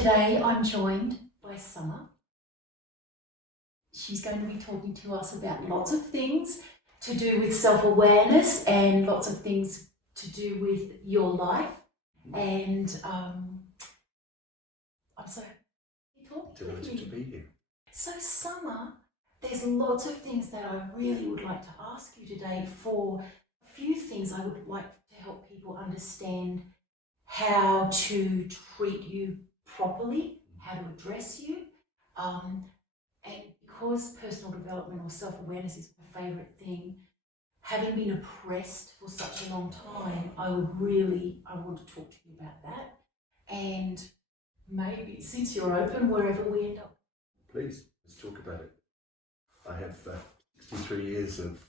Today I'm joined by Summer. She's going to be talking to us about lots of things to do with self-awareness and lots of things to do with your life. And I'm so happy to be talking with you. Delighted to be here. So Summer, there's lots of things that I really would like to ask you today. For a few things I would like to help people understand how to treat you properly, how to address you. And because personal development or self-awareness is my favourite thing, having been oppressed for such a long time, I want to talk to you about that. And maybe, since you're open, wherever we end up. Please, let's talk about it. I have 63 years of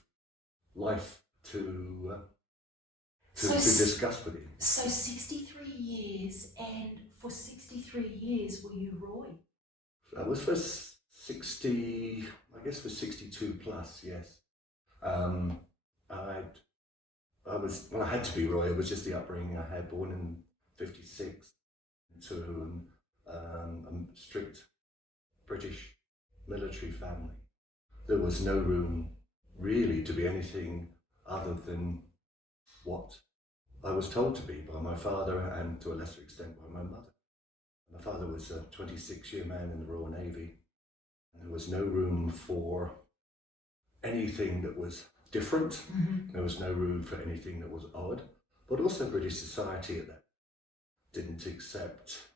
life to discuss with you. So 63 years, and for 63 years were you Roy? I was for 60, I guess for 62 plus, yes. I had to be Roy. It was just the upbringing I had, born in 56 into a strict British military family. There was no room really to be anything other than what I was told to be by my father and to a lesser extent by my mother. My father was a 26-year man in the Royal Navy, and there was no room for anything that was different. Mm-hmm. There was no room for anything that was odd, but also British society at that didn't accept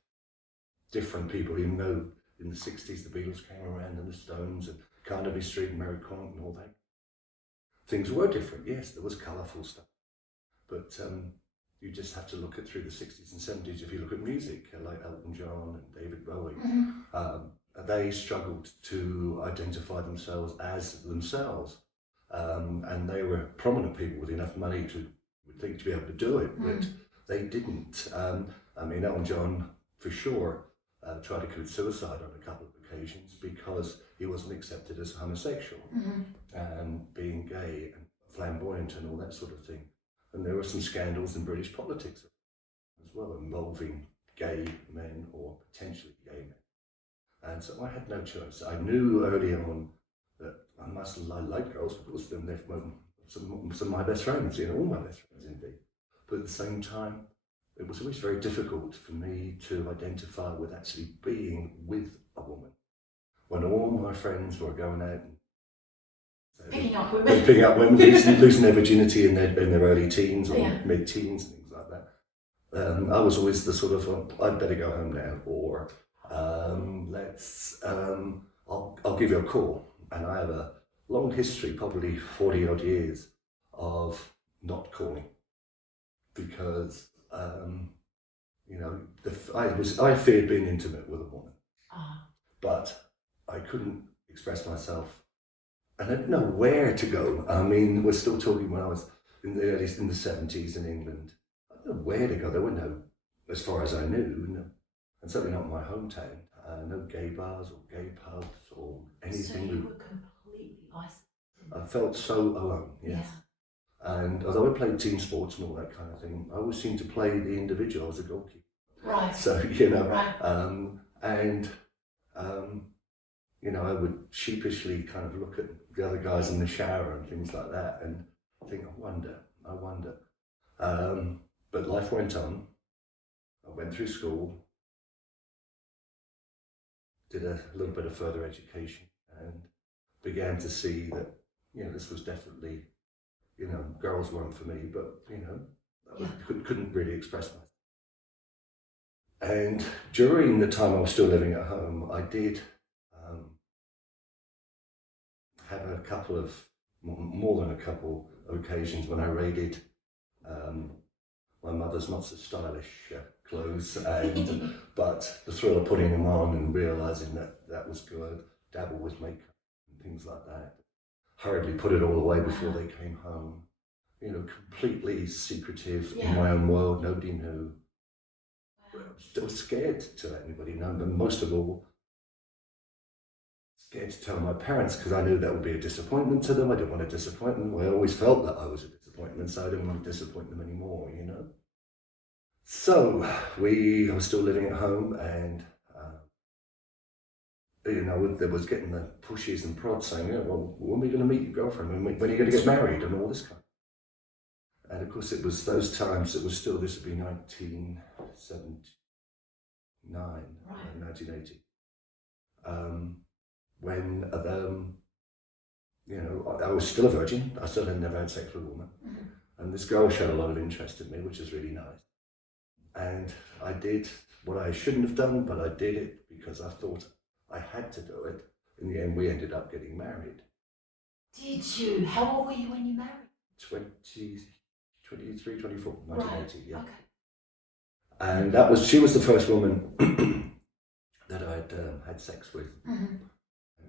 different people, even though in the 60s the Beatles came around and the Stones and Carnaby Street and Mary Quant and all that. Things were different, yes, there was colourful stuff, but you just have to look at through the 60s and 70s. If you look at music like Elton John and David Bowie, Mm-hmm. they struggled to identify themselves as themselves, and they were prominent people with enough money to be able to do it, but they didn't. Elton John for sure tried to commit suicide on a couple of occasions because he wasn't accepted as homosexual, and being gay and flamboyant and all that sort of thing. And there were some scandals in British politics as well involving gay men or potentially gay men. And so I had no choice. I knew early on that I like girls, because they're some of my best friends, all my best friends indeed. But at the same time, it was always very difficult for me to identify with actually being with a woman. When all my friends were going out and Picking up women, losing their virginity in their early teens or mid-teens and things like that. I was always the sort of, I'd better go home now, or I'll give you a call. And I have a long history, probably 40 odd years, of not calling because I feared being intimate with a woman, but I couldn't express myself. And I didn't know where to go. We're still talking when I was in the 70s in England. I didn't know where to go. There were no, as far as I knew, and certainly not in my hometown, no gay bars or gay pubs or anything. So you were completely isolated. I felt so alone, yes. Yeah. And although I played team sports and all that kind of thing, I always seemed to play the individual. I was a goalkeeper. Right. So, Right. I would sheepishly kind of look at the other guys in the shower and things like that and think, I wonder. But life went on. I went through school, did a little bit of further education, and began to see that, this was definitely, girls weren't for me, but, I couldn't really express myself. And during the time I was still living at home, I did have a couple of, more than a couple of occasions when I raided my mother's not so stylish clothes, but the thrill of putting them on and realising that was good, dabble with makeup and things like that, hurriedly put it all away before they came home, completely secretive in my own world, nobody knew. I was scared to let anybody know, but most of all, scared to tell my parents because I knew that would be a disappointment to them. I didn't want to disappoint them. I always felt that I was a disappointment, so I didn't want to disappoint them anymore, So I was still living at home, and there was getting the pushes and prods saying, well, when are we going to meet your girlfriend? When are you going to get married? And all this kind of. And of course, it was those times. It was still, this would be 1979, 1980, when I was still a virgin. I still had never had sex with a woman, and this girl showed a lot of interest in me, which is really nice. And I did what I shouldn't have done, but I did it because I thought I had to do it. In the end, we ended up getting married. Did you? How old were you when you married? 23, 24, 1980, yeah. Okay. And she was the first woman that I'd had sex with.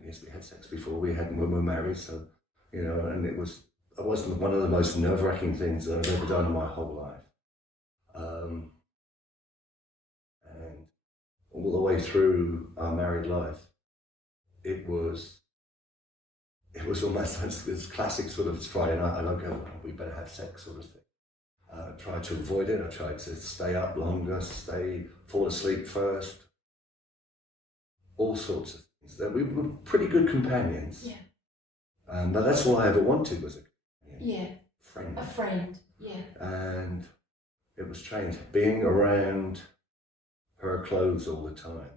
Yes, we had sex before when we were married, so, and it wasn't one of the most nerve-wracking things that I've ever done in my whole life. And all the way through our married life, it was almost like this classic sort of, it's Friday night, and I go, we better have sex sort of thing. I tried to avoid it. I tried to stay up longer, fall asleep first, all sorts of things. We were pretty good companions. Yeah. But that's all I ever wanted was a friend. A friend, yeah. And it was strange being around her clothes all the time.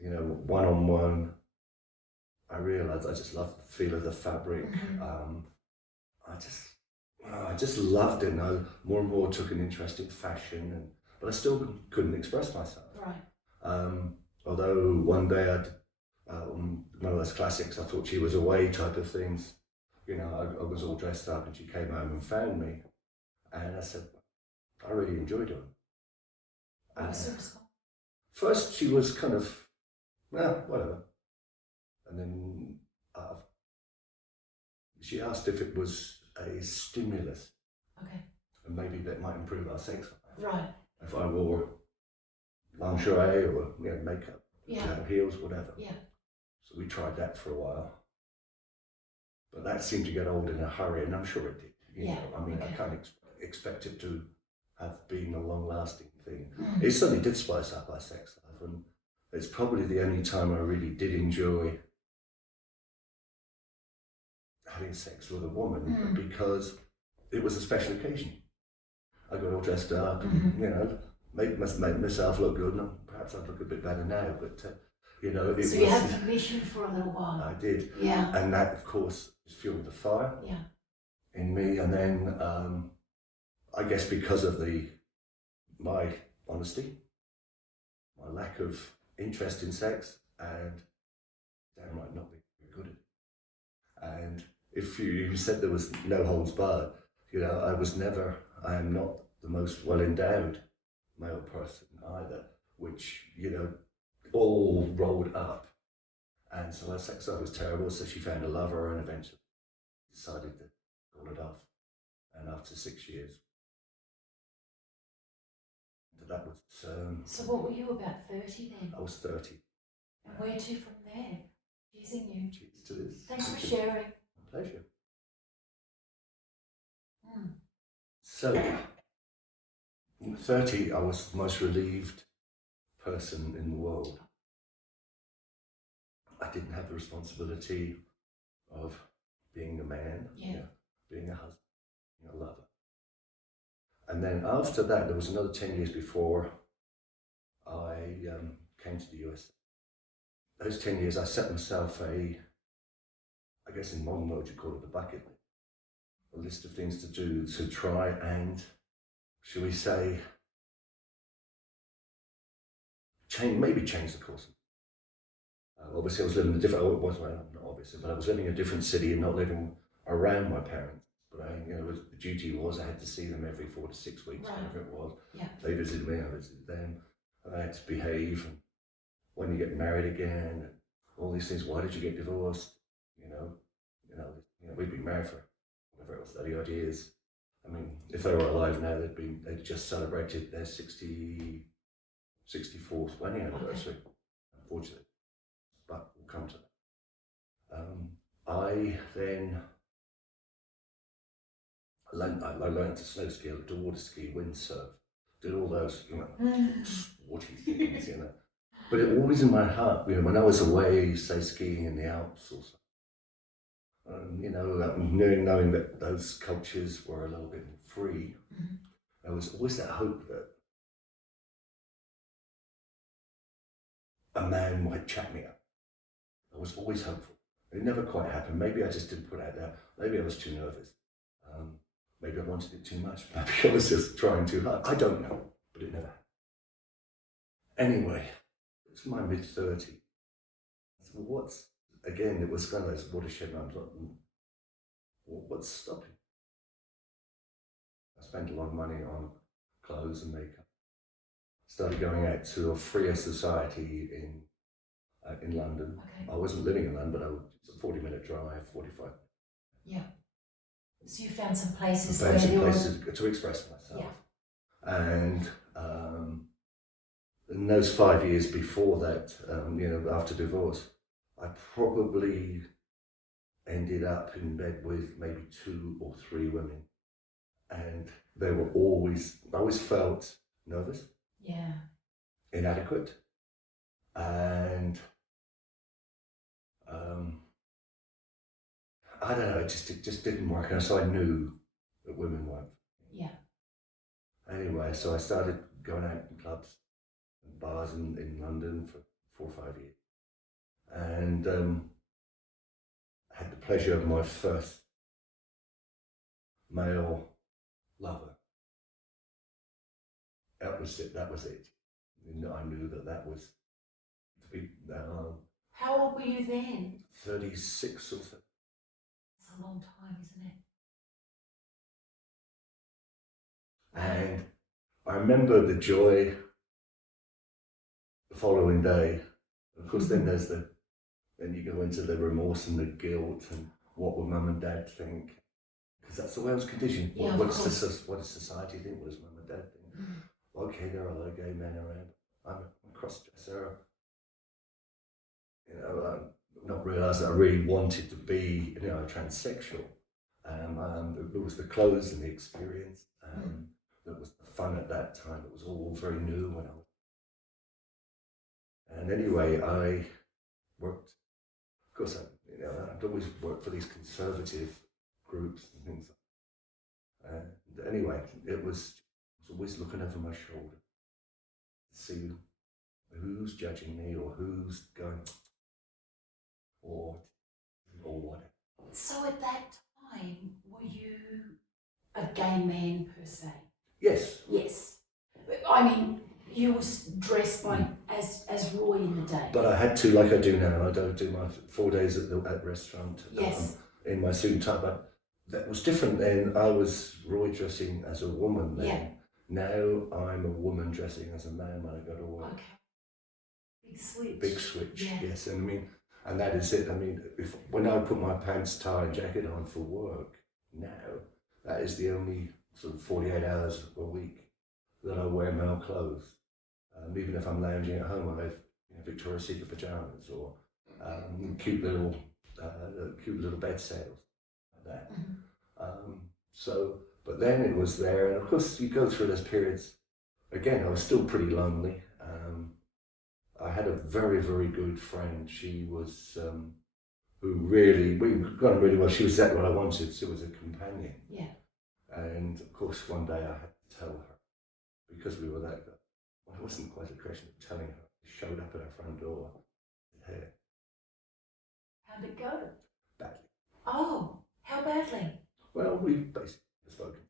One-on-one. I realised I just loved the feel of the fabric. I just loved it, and I more and more took an interest in fashion, but I still couldn't express myself. Right. Although one day one of those classics, I thought she was away type of things. I was all dressed up and she came home and found me, and I said, I really enjoyed her. What was the response? First she was kind of, whatever. And then she asked if it was a stimulus. Okay. And maybe that might improve our sex life. Right. If I wore lingerie or makeup, heels, whatever. Yeah. So we tried that for a while. But that seemed to get old in a hurry, and I'm sure it did. I can't expect it to have been a long-lasting thing. It certainly did spice up our sex life, and it's probably the only time I really did enjoy having sex with a woman, because it was a special occasion. I got all dressed up, and, made myself look good. And perhaps I'd look a bit better now, but So you had permission for a little while. I did. Yeah. And that, of course, fueled the fire in me. And then, I guess because of my honesty, my lack of interest in sex, and downright not being very good at it. And if you said there was no holds barred, I am not the most well endowed male person either, which, all rolled up. And so her sex life was terrible, so she found a lover and eventually decided to call it off. And after 6 years, that was... So what were you, about 30 then? I was 30. And where to from there? Cheersing you. Cheers to this. Thanks for sharing. Pleasure. So, 30, I was the most relieved person in the world. I didn't have the responsibility of being a man, being a husband, being a lover. And then after that, there was another 10 years before I came to the US. Those 10 years, I set myself I guess in modern world you call it the bucket list. A list of things to do to try and, shall we say, change the course. Obviously, I was living in a different. Not obviously, but I was living in a different city and not living around my parents. But the duty was I had to see them every 4 to 6 weeks, whatever it was. Yeah. They visited me, I visited them. And I had to behave. And when you get married again, and all these things. Why did you get divorced? We'd been married for whatever it was, 30 odd years. I mean, if they were alive now, they'd just celebrated their 64th wedding anniversary, unfortunately. But we'll come to that. I then learned to snow ski, to water ski, windsurf, did all those, sporty things, But it always in my heart, when I was away, say skiing in the Alps or something, knowing that those cultures were a little bit free, there was always that hope that a man might chat me up. I was always hopeful. It never quite happened. Maybe I just didn't put it out there. Maybe I was too nervous. Maybe I wanted it too much. Maybe I was just trying too hard. I don't know, but it never happened. Anyway, it's my mid-30s. So it was kind of this watershed moment. What's stopping? I spent a lot of money on clothes and makeup. Started going out to a freer society in London. Okay. I wasn't living in London, but it's a 40-minute drive, 45. Yeah. So you found some places to express myself. Yeah. And in those 5 years before that, after divorce, I probably ended up in bed with maybe 2 or 3 women. And I always felt nervous. Yeah. Inadequate. And I don't know, it just didn't work. And so I knew that women weren't. Yeah. Anyway, so I started going out in clubs and bars in London for 4 or 5 years. And I had the pleasure of my first male lover. That was it. I knew that was to be. How old were you then? 36 or so. It's a long time, isn't it? And I remember the joy the following day. Of course, then you go into the remorse and the guilt and what would mum and dad think? Because that's the way I was conditioned. Yeah, What does society think? What does mum and dad think? Okay, there are a lot of gay men around. I'm a cross-dresser. Not realised that I really wanted to be, a transsexual. It was the clothes and the experience. That was the fun at that time. It was all very new when I was. And anyway, I worked. Of course, I'd always worked for these conservative groups and things. And anyway, I was always looking over my shoulder to see who's judging me or who's going or whatever. So at that time, were you a gay man per se? Yes. Yes. I mean, you was dressed as Roy in the day. But I had to, like I do now. I don't do my 4 days at the restaurant. Yes. In my suit and tie. But that was different then. I was Roy dressing as a woman then. Yeah. Now I'm a woman dressing as a man when I go to work. Okay. Big switch. Yeah. Yes. And that is it. I mean, when I put my pants, tie, and jacket on for work now, that is the only sort of 48 hours a week that I wear male clothes. Even if I'm lounging at home, I have Victoria's Secret pajamas or cute little bed sails like that. But then it was there, and of course you go through those periods. Again, I was still pretty lonely. I had a very, very good friend. She was we got on really well. She was exactly what I wanted. She was a companion. Yeah. And of course, one day I had to tell her because we were that good. Well, it wasn't quite a question of telling her. She showed up at her front door. Hair. How'd it go? Badly. Oh, how badly? Well, we basically spoken.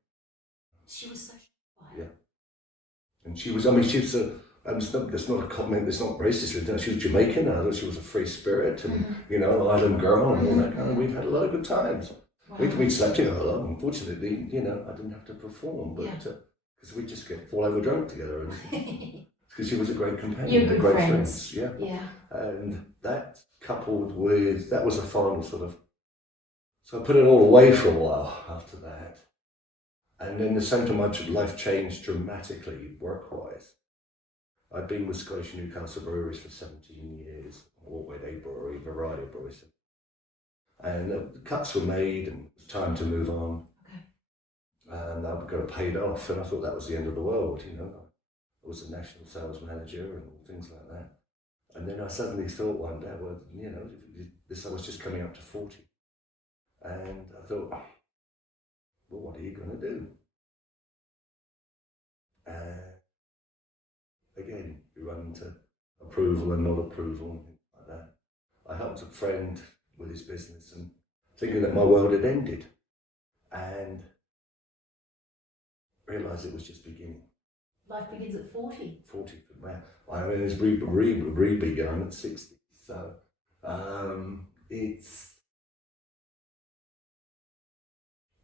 She was so shy. Yeah. And she was it's not a comment, it's not racist or anything. She was Jamaican. I thought she was a free spirit and, an island girl and all that kind of. We've had a lot of good times. Wow. We slept together a lot. Unfortunately, I didn't have to perform, but because we just fall over drunk together. Because she was a great companion. You're good great friends. Yeah. Yeah. And that coupled with, that was a final sort of, so I put it all away for a while after that. And then the same time, my life changed dramatically work-wise. I'd been with Scottish Newcastle breweries for 17 years, Orway Brewery, a variety of breweries. And the cuts were made and it was time to move on. Okay. And I got it paid off and I thought that was the end of the world, I was a national sales manager and things like that. And then I suddenly thought one day, well, you know, I was just coming up to 40. And I thought, well, what are you going to do? Again, you run into approval and not approval and things like that. I helped a friend with his business and thinking that my world had ended, and realised it was just beginning. Life begins at 40. 40, man. I mean, it's re-begun at 60. So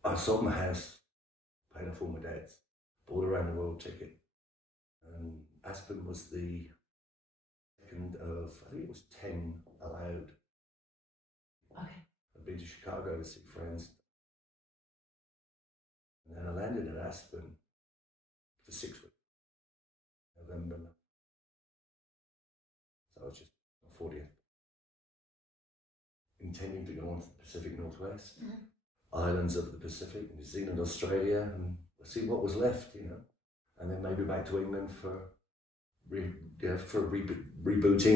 I sold my house, paid off all my debts, bought a round the world ticket. And Aspen was the second of, I think it was 10 allowed. Okay. I'd been to Chicago to see friends. And then I landed at Aspen for 6 weeks. November. So I was just 40th. Intending to go on to the Pacific Northwest, islands of the Pacific, New Zealand, Australia, and see what was left, you know. And then maybe back to England for rebooting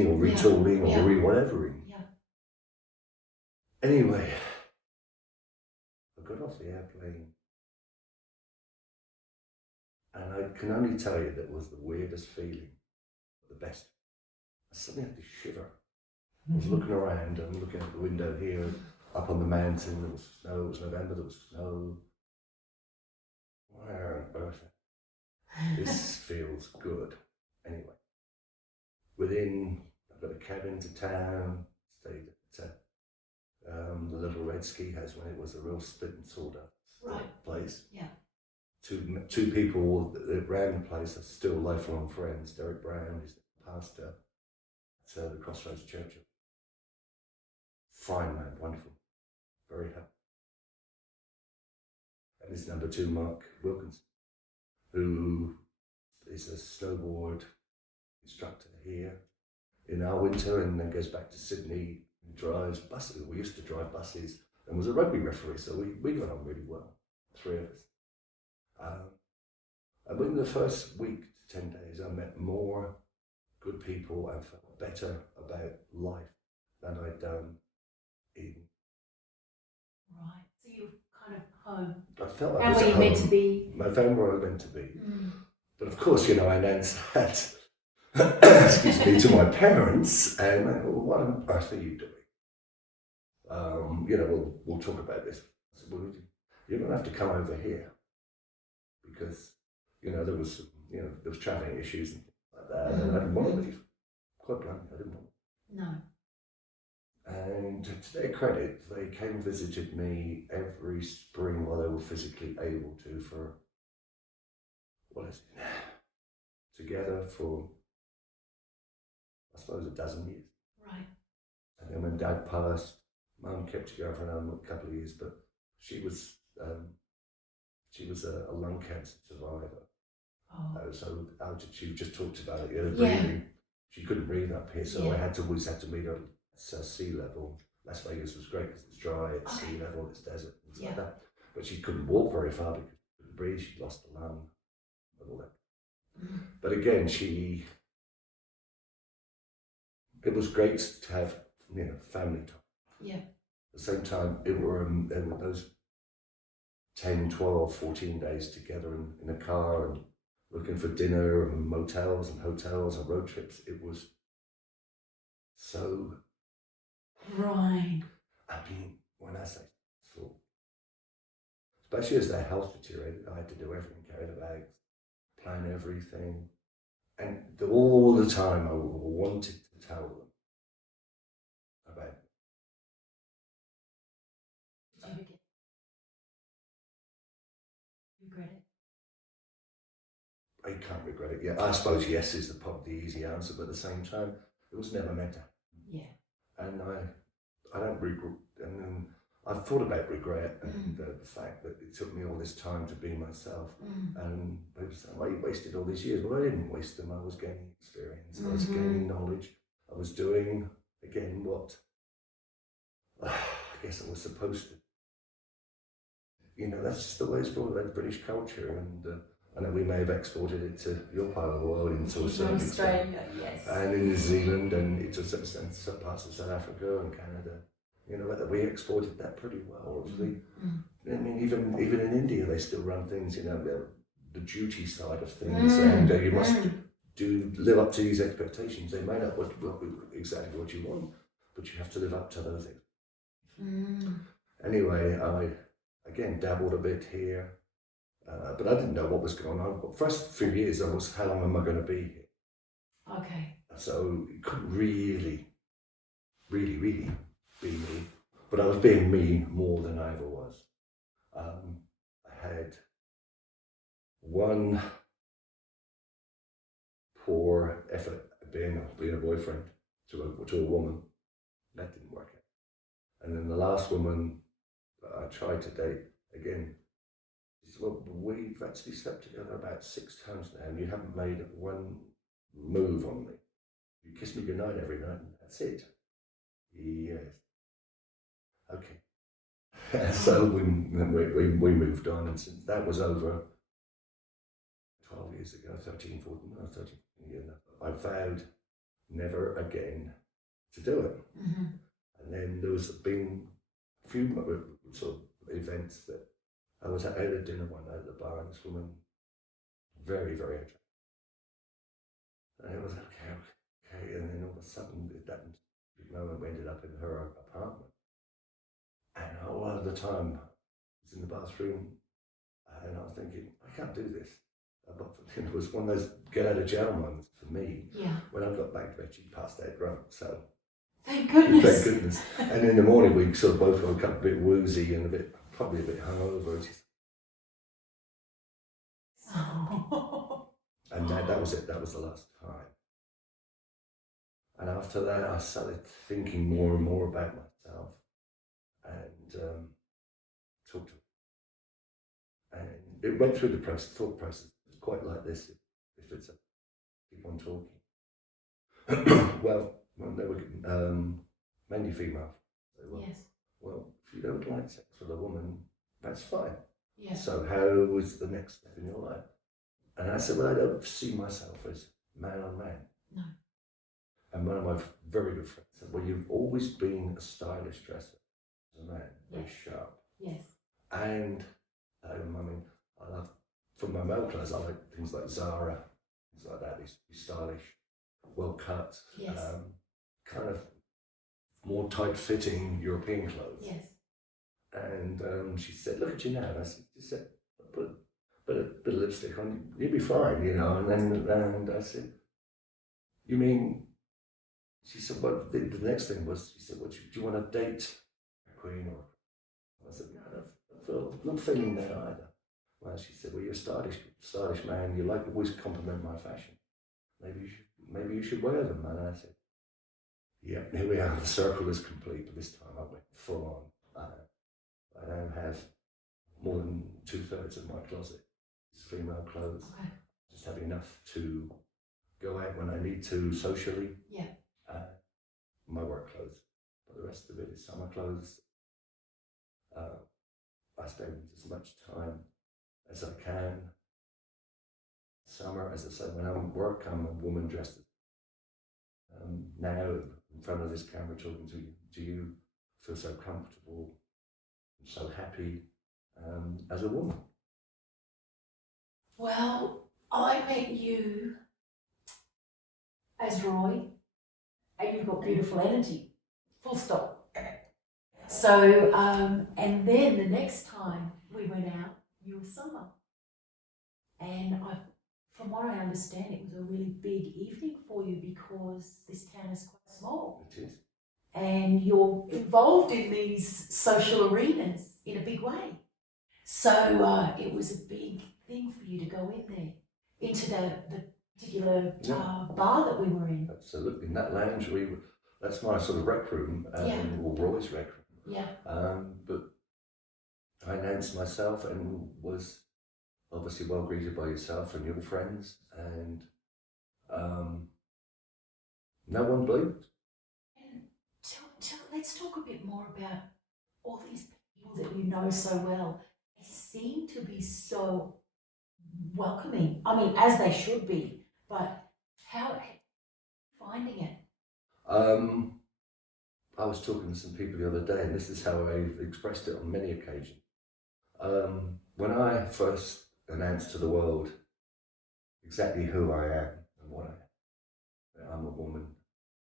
or retooling or re-whatevering. Yeah. Anyway, I got off the airplane, and I can only tell you that was the weirdest feeling, the best. I suddenly had to shiver. I was looking around, and looking out the window here, up on the mountain, there was snow, it was November, there was snow. Where on earth? This feels good. Anyway, I've got a cabin to town, stayed at the Little Red Ski House when it was a real split and sawdust place. Yeah. Two people that ran the place are still lifelong friends. Derek Brown is the pastor at the Crossroads Church. Fine man, wonderful, very happy. And his number 2, Mark Wilkinson, who is a snowboard instructor here in our winter and then goes back to Sydney and drives buses. We used to drive buses and was a rugby referee, so we got on really well, 3 of us. And within the first week to 10 days, I met more good people and felt better about life than I'd done in. Right. So you were kind of home. I felt like How were you meant to be? I found where I was meant to be. But of course, you know, I announced that, excuse me, to my parents, and they went, well, what on earth are you doing? You know, we'll talk about this. I said, well, you're going to have to come over here because, you know, there was travelling issues and things like that, and I didn't want to leave. Quite bluntly, I didn't want to. No. And to their credit, they came and visited me every spring while they were physically able to for, together for, I suppose, a dozen years. Right. And then when Dad passed, Mum kept her going for another couple of years, but she was a lung cancer survivor. Oh. So she just talked about it. Breathing. She couldn't breathe up here, so I always had to meet her at sea level. Las Vegas was great because it's dry, it's sea level, it's desert, things like that. But she couldn't walk very far because she couldn't breathe. She'd lost a lung and all that. But again, it was great to have, you know, family time. Yeah. At the same time, there were those 10, 12, 14 days together in a car and looking for dinner and motels and hotels and road trips. It was so. Right. I mean, when I say so, especially as their health deteriorated, I had to do everything, carry the bags, plan everything. And all the time I wanted to tell them about it. Did you regret it? I can't regret it. Yeah, I suppose yes is the easy answer, but at the same time, it was never meant to happen. Yeah. And I don't regret. And I've thought about regret and the fact that it took me all this time to be myself. And people say, well, you wasted all these years. Well, I didn't waste them. I was gaining experience. I was gaining knowledge. I was doing, again, what I guess I was supposed to. You know, that's just the way it's brought about British culture. And I know we may have exported it to your part of the world into a certain extent. Australia, yes. And in New Zealand and into some parts of South Africa and Canada. We exported that pretty well. Obviously, I mean, even in India, they still run things. The duty side of things, and you must live up to these expectations. They may not be exactly what you want, but you have to live up to those expectations. Anyway, I again dabbled a bit here, but I didn't know what was going on. The first few years, I was, how long am I going to be here? Okay. So it couldn't really be me, but I was being me more than I ever was. I had one poor effort at being a boyfriend to a woman. That didn't work out. And then the last woman that I tried to date, again, she said, well, we've actually slept together about 6 times now, and you haven't made one move on me. You kiss me goodnight every night, and that's it. Yes. Okay. So we moved on, and since that was over 12 years ago, 13 years ago, I vowed never again to do it. And then there was been a few sort of events that I was at a dinner one night at the bar, and this woman, very, very attractive. And it was okay, and then all of a sudden, that moment we ended up in her apartment. And all of the time, I was in the bathroom, and I was thinking, I can't do this. But it was one of those get out of jail moments for me. Yeah. When I got back to bed, she passed out drunk. So thank goodness. Thank goodness. And in the morning, we sort of both woke up a bit woozy and probably a bit hungover. And that was it. That was the last time. And after that, I started thinking more and more about myself and talked to her. And it went through the thought process. It's quite like this. If it's keep on talking. well, they were mainly female. Yes. Well, if you don't like sex with a woman, that's fine. Yes. So how was the next step in your life? And I said, well, I don't see myself as man on man. No. And one of my very good friends said, well, you've always been a stylish dresser as a man, very sharp. Yes. And I mean, I love, for my male clothes, I like things like Zara, things like that, these stylish, well cut, kind of more tight-fitting European clothes. Yes. And she said, look at you now. And I said, put a bit of lipstick on, you'll be fine, And I said, you mean, she said, well, the next thing was, she said, well, do you want to date a queen? Or I said, no, I'm not feeling that either. Well, she said, well, you're a stylish man, you like always compliment my fashion. Maybe you should wear them. And I said, yeah, here we are, the circle is complete, but this time I went full on. I now have more than 2/3 of my closet is female clothes. Okay. Just have enough to go out when I need to socially. Yeah. My work clothes, but the rest of it is summer clothes. I spend as much time as I can. Summer, as I said, when I'm at work, I'm a woman dressed. Now, in front of this camera talking to you, do you feel so comfortable, so happy as a woman? Well, I met you as Roy, and you've got beautiful energy, full stop. So, and then the next time we went out, you were Summer. And from what I understand, it was a really big evening for you because this town is quite small. It is. And you're involved in these social arenas in a big way. So it was a big thing for you to go in there, into the particular bar that we were in. Absolutely. In that lounge, that's my sort of rec room, or Roy's rec room. Yeah. But I announced myself and was obviously well greeted by yourself and your friends, and no one blinked. And let's talk a bit more about all these people that you know so well. They seem to be so welcoming. I mean, as they should be, but how finding it? I was talking to some people the other day, and this is how I've expressed it on many occasions. When I first announced to the world exactly who I am and what I am, that I'm a woman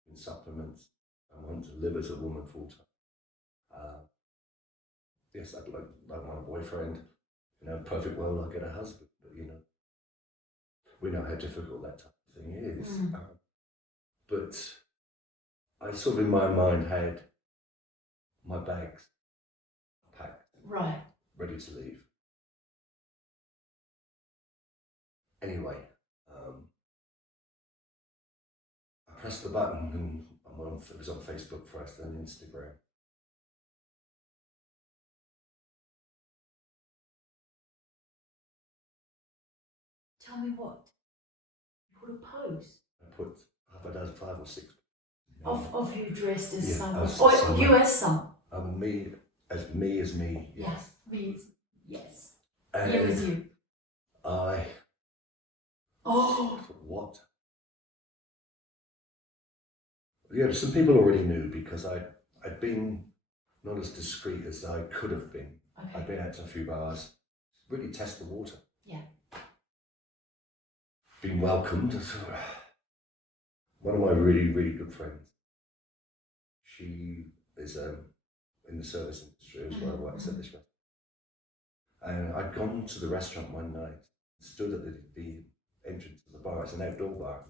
in supplements, I want to live as a woman full time. Yes, I want a boyfriend. You know, perfect world, I'll get a husband. But you know, we know how difficult that type of thing is. But I sort of in my mind had my bags packed, Right. ready to leave. Anyway, I pressed the button and it was on Facebook first, then Instagram. Tell me what. You put a post I put half a dozen, 5 or 6. of you dressed as someone. as Or someone. you as some. Me as me. Yes. Me as yes. And You as you. I. Oh. What? Yeah, some people already knew because I'd been not as discreet as I could have been. Okay. I'd been out to a few bars, really test the water. Yeah. Been welcomed. One of my really, really good friends, she is in the service industry as well, works at this restaurant. And I'd gone to the restaurant one night, stood at the entrance of the bar. It's an outdoor bar.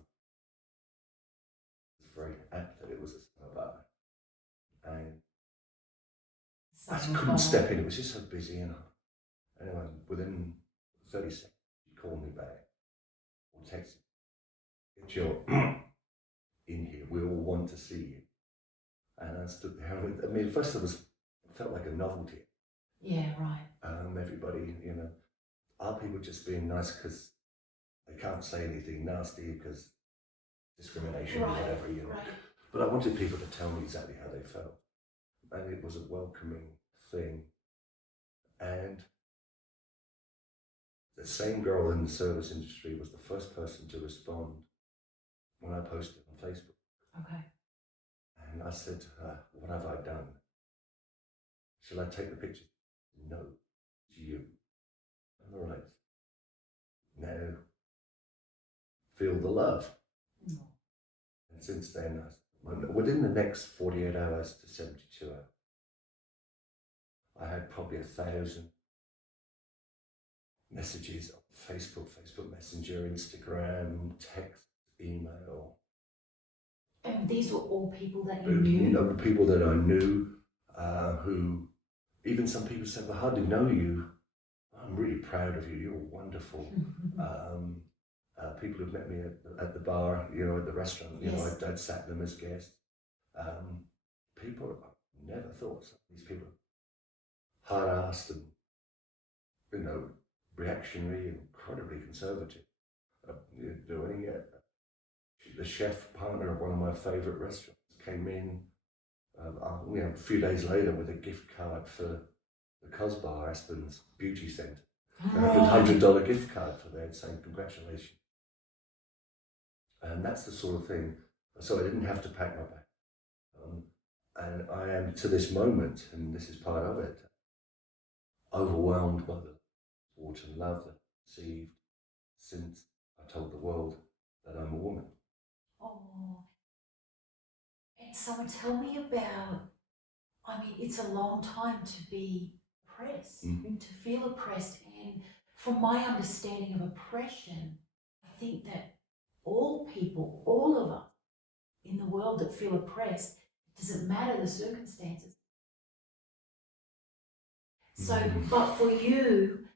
It was very apt that it was a summer bar. And I just couldn't step in, it was just so busy. And anyway, within 30 seconds, she called me back or texted me, "Get your in here, we all want to see you." And I stood there. I mean, first it felt like a novelty. Yeah, right. Everybody, you know, are people just being nice because they can't say anything nasty because discrimination or whatever, you know. Right. But I wanted people to tell me exactly how they felt. And it was a welcoming thing. And the same girl in the service industry was the first person to respond when I posted on Facebook. Okay. And I said to her, "What have I done? Shall I take the picture?" "No, it's you." "All right. Now, feel the love." No. And since then, within the next 48 hours to 72 hours, I had probably 1,000 messages on Facebook, Facebook Messenger, Instagram, text, email. And these were all people that you knew? You know, people that I knew, who, even some people said, "I hardly know you. I'm really proud of you. You're wonderful." People who've met me at the bar, you know, at the restaurant, you know, I'd sat them as guests. People, I never thought some of these people hard-assed and, you know, reactionary, incredibly conservative. Doing it. The chef partner of one of my favourite restaurants came in, you know, a few days later with a gift card for the Cosbar, Aspen's beauty centre. A $100 gift card for there saying congratulations. And that's the sort of thing. So I didn't have to pack my bag. And I am to this moment, and this is part of it, overwhelmed by the support and love that I've received since I told the world that I'm a woman. Oh. And someone tell me about, I mean, it's a long time to be oppressed, to feel oppressed. And from my understanding of oppression, I think that all people, all of us in the world that feel oppressed, doesn't matter the circumstances. So, but for you,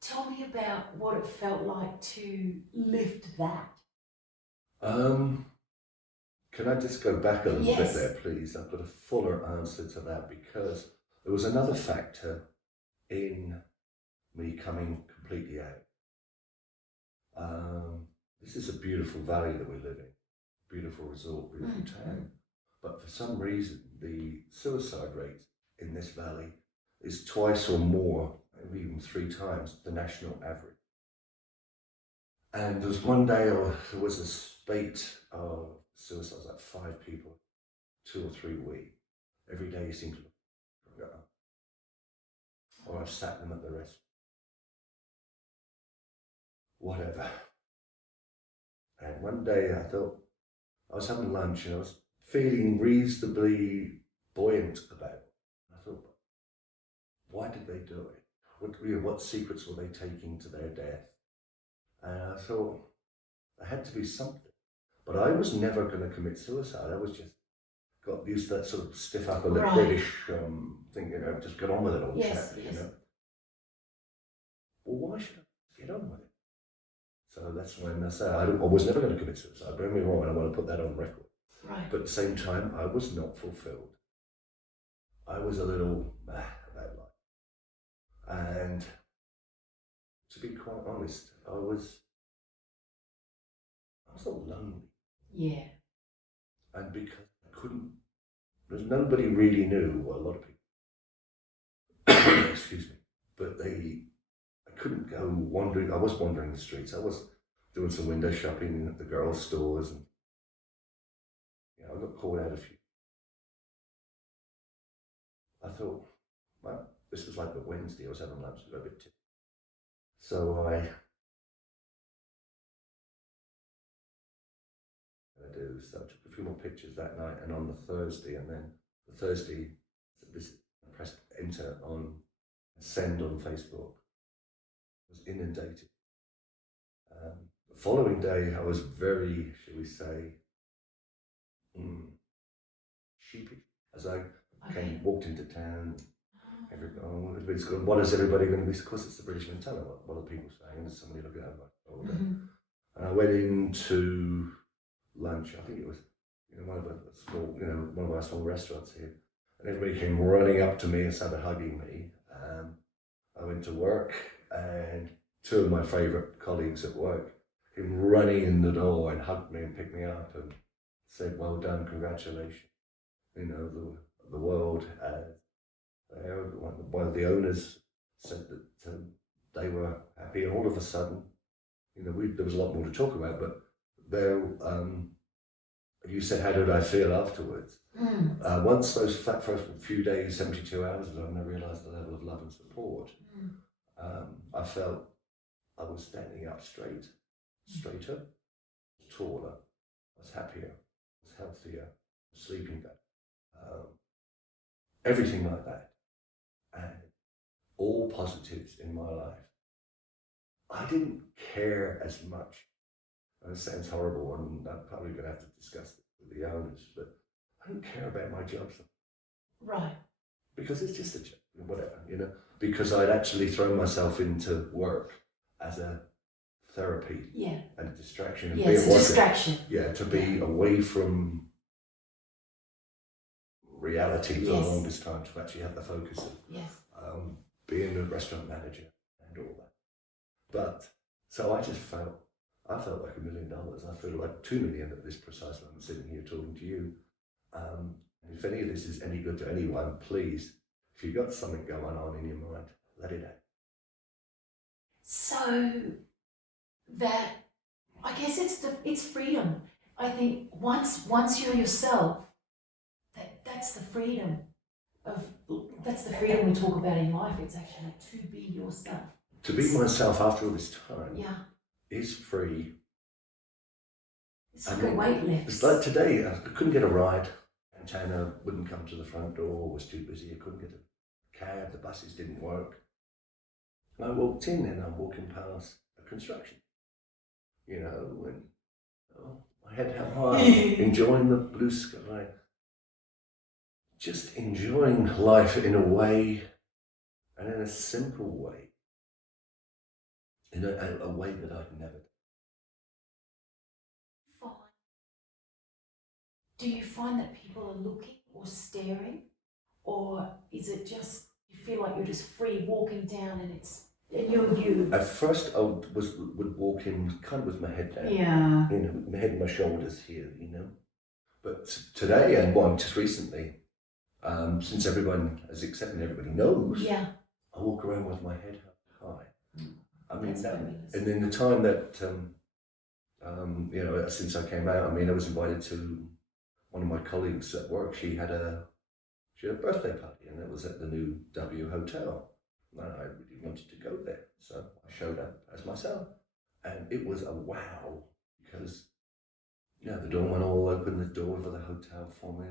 tell me about what it felt like to lift that. Can I just go back a little bit there, please? I've got a fuller answer to that because there was another factor in me coming completely out. This is a beautiful valley that we live in, beautiful resort, beautiful town. But for some reason, the suicide rate in this valley is twice or more, maybe even 3 times the national average. And there was one day, there was a spate of suicides, like 5 people, 2 or 3 weeks. Every day you seem to look, or I've sat them at the rest. Whatever. And one day I thought, I was having lunch and I was feeling reasonably buoyant about it. I thought, why did they do it? What secrets were they taking to their death? And I thought, there had to be something. But I was never going to commit suicide. I was just got used to that sort of stiff upper lip British thing, just get on with it all, yes, chat, yes. Well, why should I just get on with it? So that's when I say I was never going to commit suicide. Don't get me wrong, I want to put that on record. Right. But at the same time, I was not fulfilled. I was a little about life. And to be quite honest, I was so lonely. Yeah. And because I couldn't, there's nobody really knew, well, a lot of people, excuse me, but I couldn't go wandering. I was wandering the streets. I was doing some window shopping at the girls' stores, and I got caught out a few. I thought, well, this was like a Wednesday. I was having lunch, a bit tipsy. So I took a few more pictures that night, and on the Thursday, this I pressed enter on send on Facebook. I was inundated. The following day, I was very, shall we say, sheepish as I walked into town. Everybody's going, what is everybody going to be? Of course, it's the British mentality. What are people saying? And there's somebody looking at my shoulder. And I went into lunch. I think it was one of our small restaurants here. And everybody came running up to me and started hugging me. I went to work, and 2 of my favourite colleagues at work came running in the door and hugged me and picked me up and said, well done, congratulations. The world, one of the owners said that they were happy, and all of a sudden, there was a lot more to talk about, but you said, how did I feel afterwards? Once those first few days, 72 hours ago, and I realised the level of love and support, I felt I was standing up straighter, taller, I was happier, I was healthier, sleeping better, everything like that, and all positives in my life. I didn't care as much. And it sounds horrible, and I'm probably going to have to discuss this with the owners, but I don't care about my job. Right. Because it's just a job, whatever, because I'd actually thrown myself into work as a therapy and a distraction. And it's a distraction. Yeah, to be away from reality for the longest time, to actually have the focus of being a restaurant manager and all that. But, so I felt like $1 million. I feel like 2 million at this precise moment, sitting here talking to you. If any of this is any good to anyone, please, if you've got something going on in your mind, let it out. So that, I guess it's freedom. I think once you're yourself, that's the freedom we talk about in life. It's actually to be yourself. To be myself after all this time is free. It's like a weight lift. It's like today, I couldn't get a ride. And China wouldn't come to the front door, was too busy, I couldn't get a cab, the buses didn't work. And I walked in and I'm walking past a construction, and my head held high, enjoying the blue sky, just enjoying life in a way, and in a simple way, in a way that I'd never done. Do you find that people are looking or staring, or is it just you feel like you're just free walking down and you're you? At first, I would walk in kind of with my head down, my head and my shoulders here, But today, and just recently, since everyone has accepted, everybody knows, I walk around with my head high. I mean, and in the time that Since I came out, I mean, I was invited to one of my colleagues at work. She had a birthday party, and it was at the new W Hotel. And I really wanted to go there, so I showed up as myself, and it was a wow because the doorman all opened the door for the hotel for me.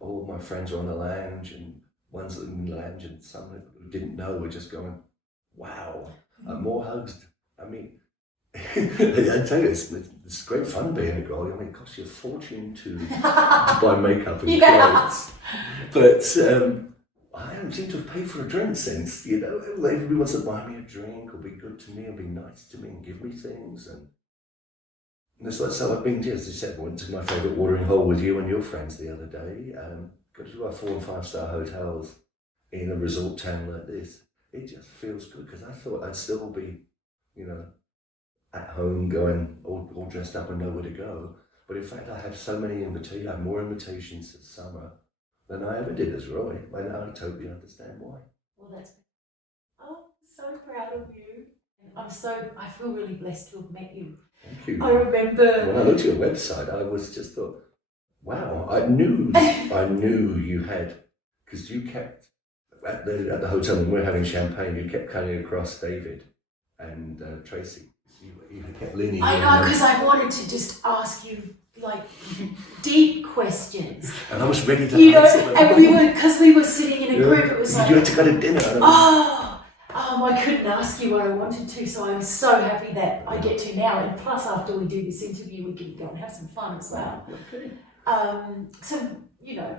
All of my friends were on the lounge, and ones in the lounge, and some who didn't know were just going, wow, more hugs. I mean, I tell you, it's great fun being a girl. I mean, it costs you a fortune to buy makeup and clothes. But I haven't seemed to have paid for a drink since, Everybody wants to buy me a drink or be good to me and be nice to me and give me things. And it's like, so I've been, as you said, went to my favourite watering hole with you and your friends the other day. Go to our 4 and 5 star hotels in a resort town like this. It just feels good because I thought I'd still be, at home going all dressed up and know where to go. But in fact, I have so many invitations, I have more invitations this summer than I ever did as Roy. And I totally understand why. Well, I'm so proud of you. I feel really blessed to have met you. Thank you. I remember when I looked at your website, I was just thought, wow, I knew you had, because you kept, at the hotel when we were having champagne, you kept cutting across David and Tracy. You kept leaning in. I know, because I wanted to just ask you deep questions. And I was ready to answer them. And because we were sitting in a group, it was like, you had to go to dinner. I couldn't ask you what I wanted to, so I'm so happy that I get to now. And plus, after we do this interview, we can go and have some fun as well. Okay.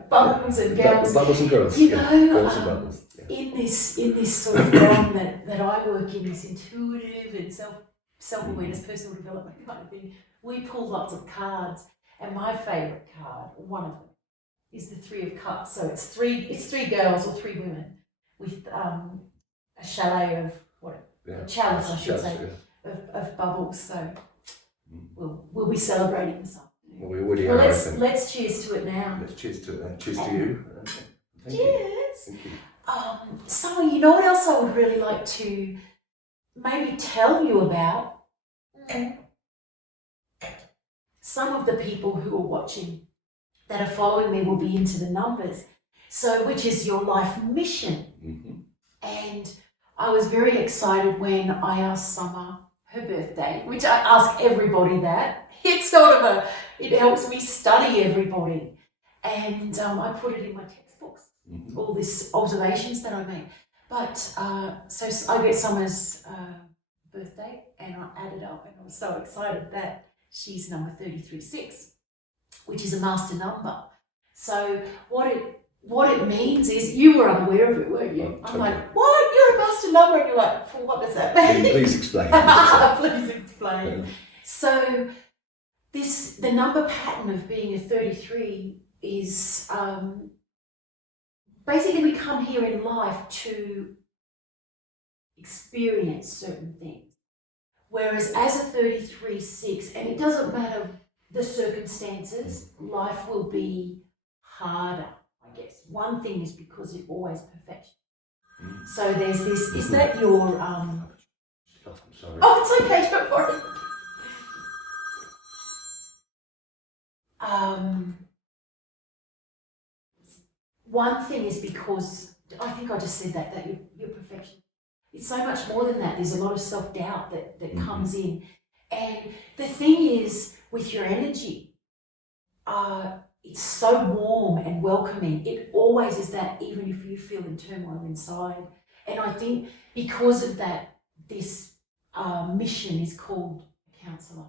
Bubbles and girls. Bubbles and girls. Girls and bubbles. Yeah. In this sort of realm that I work in, this intuitive and self-awareness, personal development kind of thing, we pull lots of cards. And my favourite card, one of them, is the 3 of Cups. So it's three girls or 3 women with a chalet of a chalice, I should say, of bubbles. So we'll be celebrating this afternoon. Well, we already are. Let's cheers to it now. Let's cheers to it then. Cheers to you. Cheers. Thank you. So you know what else I would really like to maybe tell you about? Some of the people who are watching that are following me will be into the numbers. So, which is your life mission. Mm-hmm. And I was very excited when I asked Summer her birthday, which I ask everybody that. It's it helps me study everybody. And I put it in my textbooks, all these observations that I made. But so I get Summer's birthday and I added up and I was so excited that she's number 336, which is a master number. So what it means is, you were unaware of it, weren't you? I'm like, what? You're a master number? And you're like, well, what does that mean? Please explain. Please explain. Yeah. So the number pattern of being a 33 is basically we come here in life to experience certain things. Whereas as a 33-6, and it doesn't matter the circumstances, life will be harder, I guess. One thing is because it always perfection. So there's this, is that your... I'm sorry. Oh, it's okay, don't worry. One thing is because, I think I just said that you're perfection. It's so much more than that. There's a lot of self-doubt that comes in. And the thing is, with your energy, it's so warm and welcoming. It always is that, even if you feel in turmoil inside. And I think because of that, this mission is called a counsellor.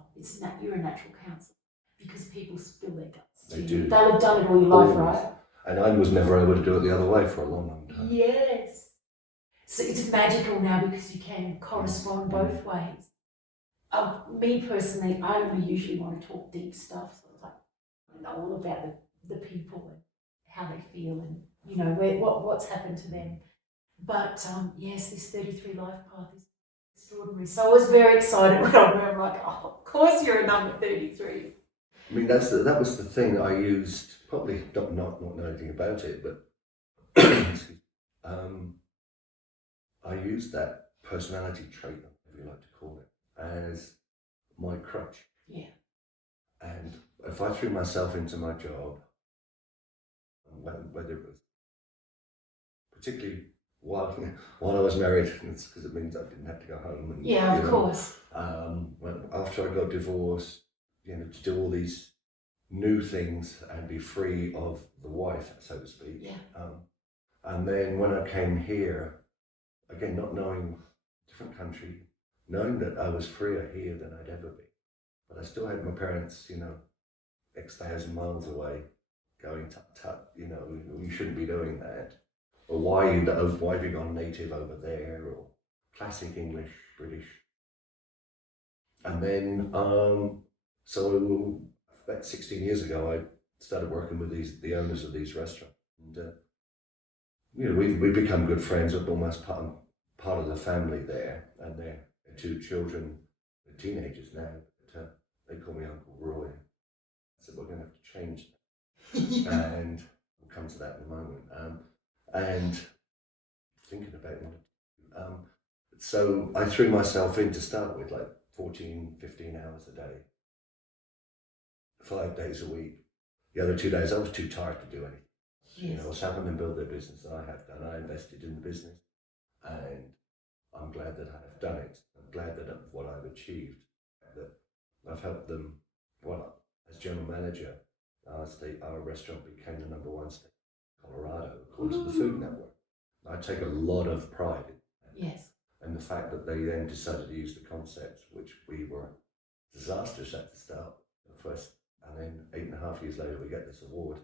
You're a natural counsellor because people spill their guts. They do. They'll have done it all your life, right? And I was never able to do it the other way for a long, long time. Yes. So it's magical now because you can correspond both ways. Me personally, I only usually want to talk deep stuff. So I know all about the people and how they feel and what's happened to them. But yes, this 33 life path is extraordinary. So I was very excited when I remember, like, oh, of course you're a number 33. I mean, that was the thing that I used. Probably not know anything about it, but I used that personality trait, whatever you like to call it, as my crutch. Yeah. And if I threw myself into my job, whether it was particularly while I was married, it's because it means I didn't have to go home. And, Yeah, of course. After I got divorced, to do all these new things and be free of the wife, so to speak. Yeah. And then when I came here, again, not knowing different country, knowing that I was freer here than I'd ever be, but I still had my parents, X thousand miles away, going tut tut, you shouldn't be doing that. Or why have you gone native over there, or classic English, British. And then, so about 16 years ago, I started working with the owners of these restaurants. And, we become good friends with almost part of the family there. And their two children, they're teenagers now, but they call me Uncle Roy. I said, we're going to have to change that. And we'll come to that in a moment. And thinking about it. So I threw myself in to start with, like 14, 15 hours a day, 5 days a week. The other 2 days I was too tired to do anything. Yes. I was helping them build their business, and I have done. I invested in the business, and I'm glad that I have done it. I'm glad that what I've achieved, that I've helped them. Well, as general manager, our restaurant became the #1 state in Colorado, according to the Food Network. I take a lot of pride in that. Yes. And the fact that they then decided to use the concept, which we were disastrous at the start, at first, and then 8.5 years later we get this award,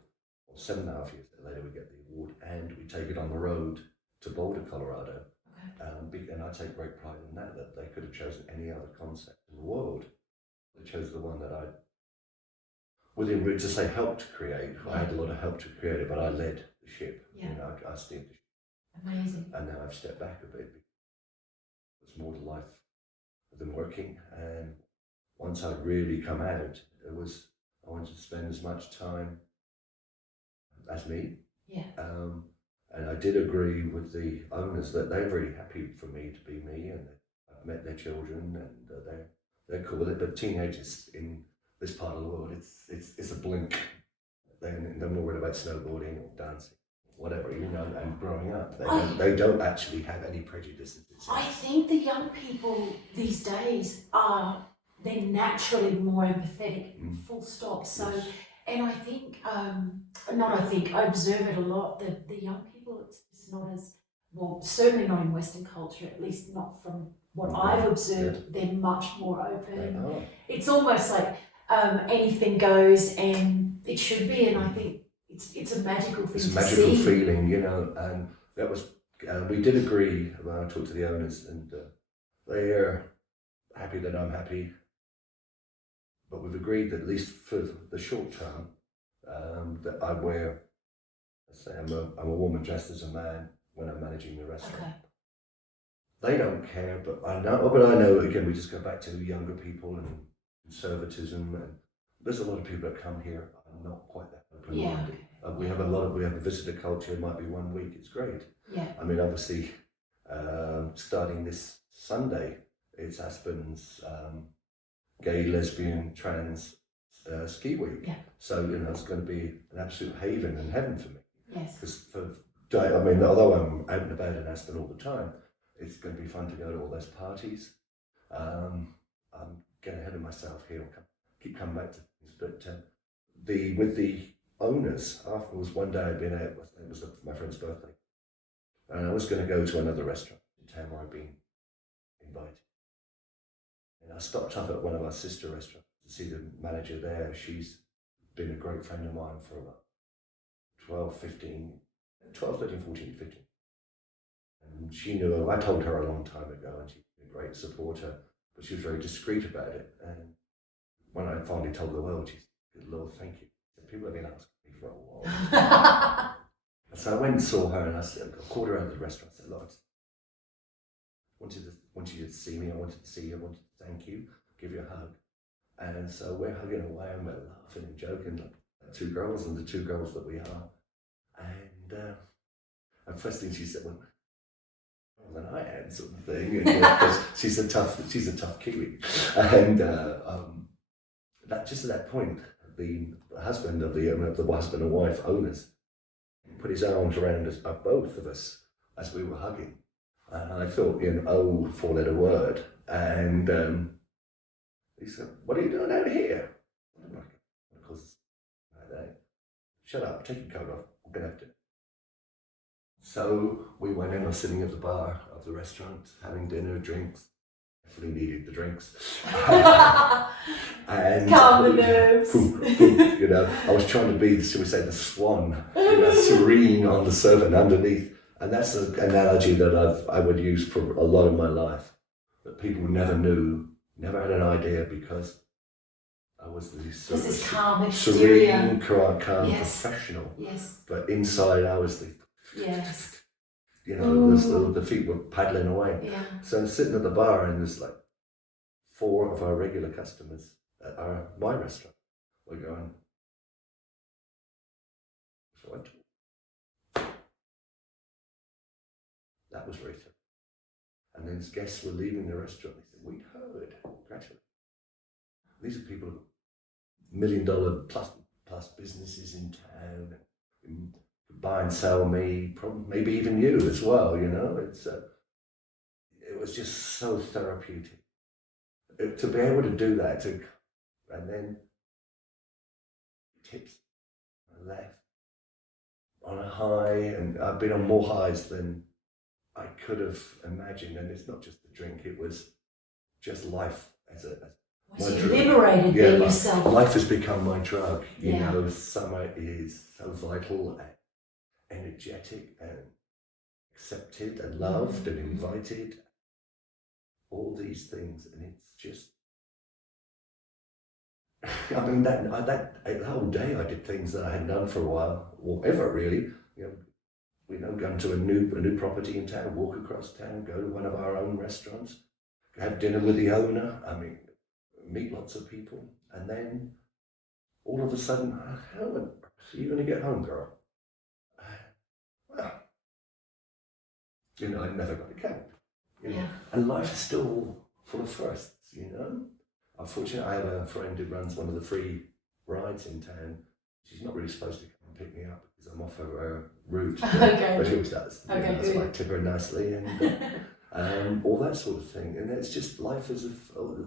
or 7.5 years later we get the award, and we take it on the road to Boulder, Colorado. Okay. And I take great pride in that they could have chosen any other concept in the world. They chose the one that I, within route to say, helped create. I had a lot of help to create it, but I led the ship. Yeah. I steered the ship. Amazing. And now I've stepped back a bit. There's more to life than working. And once I'd really come out, I wanted to spend as much time as me. Yeah. And I did agree with the owners that they're very happy for me to be me, and I've met their children, and they're cool with it. But teenagers in this part of the world, it's a blink. They're more worried about snowboarding or dancing, whatever, and growing up. They don't actually have any prejudices. I think the young people these days they're naturally more empathetic, full stop. So, Yes. and I think, I observe it a lot, that the young people, it's just not as, well, certainly not in Western culture, at least not from what I've observed, they're much more open. It's almost like anything goes, and it should be, and I think it's a magical thing to see. It's a magical feeling, and that was, we did agree when I talked to the owners, and they are happy that I'm happy, but we've agreed that at least for the short term, that I wear, let's say I'm a woman dressed as a man when I'm managing the restaurant. Okay. They don't care, but I know, again, we just go back to younger people and conservatism, and there's a lot of people that come here are not quite that open-minded. Yeah. We have a visitor culture. It might be 1 week, it's great. Yeah. I mean, obviously, starting this Sunday, it's Aspen's gay, lesbian, trans ski week. Yeah. So, it's going to be an absolute haven and heaven for me. Yes. Because although I'm out and about in Aspen all the time, it's going to be fun to go to all those parties. I'm getting ahead of myself here. Keep coming back to things, but with the owners, afterwards, one day I'd been out. It was my friend's birthday, and I was going to go to another restaurant in town where I'd been invited. And I stopped up at one of our sister restaurants to see the manager there. She's been a great friend of mine for about 12, 13, 14, 15. And she knew, I told her a long time ago, and she's been a great supporter, but she was very discreet about it. And when I finally told the world, she said, "Good Lord, thank you." People have been asking me for a while. So I went and saw her, and I called her out of the restaurant. I said, "Look, I wanted you to see me. I wanted to see you. I wanted to thank you, give you a hug." And so we're hugging away, and we're laughing and joking like two girls, and the two girls that we are. And first thing she said, "Well, than I am," sort of thing, because she's a tough Kiwi, and that just at that point, the husband of the husband and wife owners put his arms around us, both of us, as we were hugging. And I thought, oh, four-letter word. And he said, "What are you doing out here?" I'm like, "Because shut up, take your coat off. I'm gonna have to." So we went in, I was sitting at the bar of the restaurant, having dinner, drinks. Definitely needed the drinks. And calm the nerves. I was trying to be, shall we say, the swan, serene on the surface underneath. And that's an analogy that I would use for a lot of my life. That people never knew, never had an idea, because I was this calm serene, calm, yes. professional. Yes. But inside I was yes. the feet were paddling away. Yeah. So I'm sitting at the bar, and there's like 4 of our regular customers at my restaurant were going, so that was very tough. And then his guests were leaving the restaurant. They said, "We heard, congratulations. These are people who $1 million plus businesses in town, and buy and sell me, probably maybe even you as well. It's it was just so therapeutic to be able to do that. And then tips left on a high, and I've been on more highs than I could have imagined. And it's not just the drink; it was just life as a. Once you liberated yourself. Life has become my drug. Yeah. Summer is so vital and energetic and accepted and loved and invited. All these things, and it's just. I mean, that whole day I did things that I hadn't done for a while, or ever really. Going to a new property in town, walk across town, go to one of our own restaurants, have dinner with the owner. I mean, meet lots of people, and then all of a sudden, how are you going to get home, girl? Well, I never got a cab. And life is still full of firsts. Unfortunately, I have a friend who runs one of the free rides in town. She's not really supposed to come and pick me up because I'm off her route, but she always does. So I tip her nicely and all that sort of thing. And it's just life is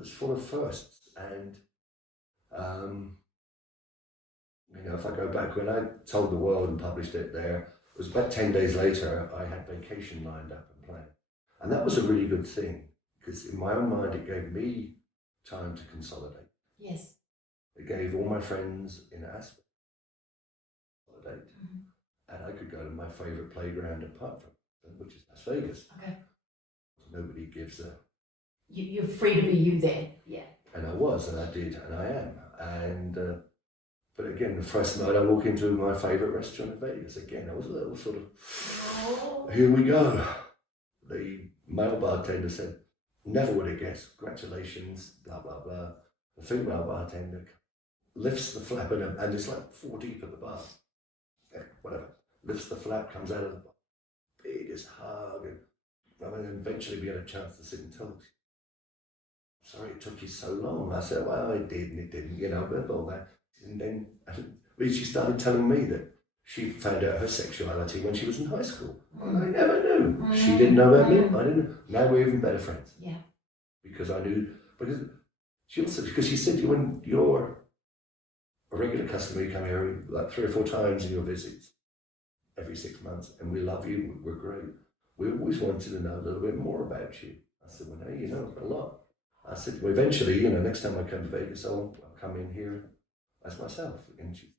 full of firsts. And if I go back, when I told the world and published it there, it was about 10 days later, I had vacation lined up and planned. And that was a really good thing, because in my own mind, it gave me time to consolidate. Yes. It gave all my friends in Aspen consolidate. And I could go to my favourite playground apart from it, which is Las Vegas. Okay. Nobody gives a... You're free to be you there, yeah. And I was, and I did, and I am. And but again, the first night I walk into my favourite restaurant in Vegas, again, I was a little sort of, Here we go. The male bartender said, "Never would have guessed, congratulations, blah, blah, blah." The female bartender lifts the flap, and it's like 4 deep at the bar. Yeah, whatever. Lifts the flap, comes out of the bar, biggest hug, and then eventually we had a chance to sit and talk. "Sorry it took you so long." I said, "Well, it did and it didn't, but all that." And then she started telling me that she found out her sexuality when she was in high school. And I never knew. She didn't know about me, I didn't. Now we're even better friends. Yeah. Because I knew, because she said, when you're a regular customer, you come here like 3 or 4 times in your visits every 6 months, and we love you, we're great. We always wanted to know a little bit more about you. I said, "Well, hey, a lot." I said, "Well, eventually, next time I come to Vegas, I'll come in here as myself." And she...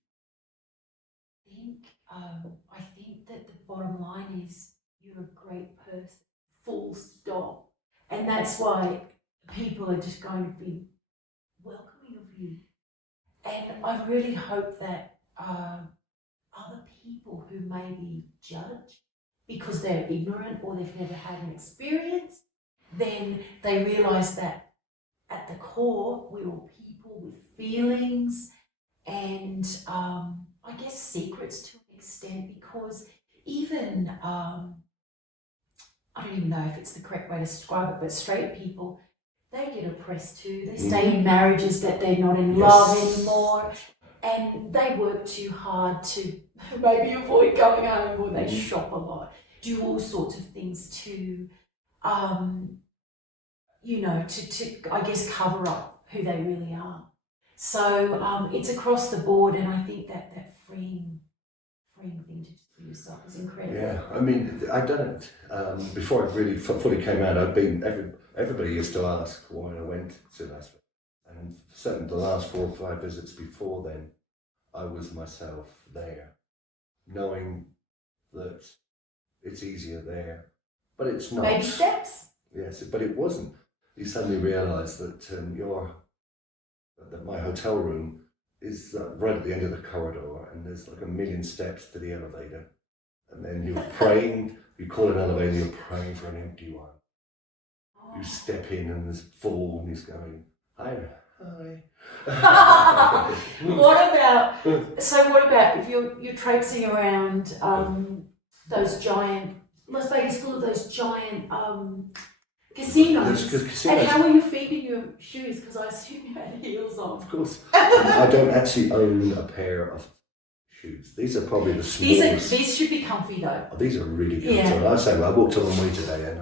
I think that the bottom line is you're a great person, full stop. And that's why people are just going to be welcoming of you. And I really hope that other people who maybe judge because they're ignorant or they've never had an experience, then they realise that at the core, we're all people with feelings and I guess secrets to an extent, because even, I don't even know if it's the correct way to describe it, but straight people, they get oppressed too. They stay in marriages that they're not in love anymore, and they work too hard to maybe avoid going home, or they shop a lot, do all sorts of things to, to I guess cover up who they really are. So it's across the board, and I think that freeing thing to just be yourself is incredible. Yeah, I mean, I don't. Before I really fully came out, everybody used to ask why I went to Las Vegas, and certainly the last 4 or 5 visits before then, I was myself there, knowing that it's easier there, but it's not. Baby steps. Yes, but it wasn't. You suddenly realise that that my hotel room is right at the end of the corridor, and there's like 1,000,000 steps to the elevator, and then you're praying. You call an elevator, you're praying for an empty one. You step in, and there's 4, and he's going, hi. What about if you're traipsing around those giant Las Vegas, full of those giant casinos. And how are your feet in your shoes? Because I assume you had heels on. Of course. I don't actually own a pair of shoes. These are probably the smallest. These should be comfy though. Oh, these are really good. Yeah. So I say, I walked a long way today, and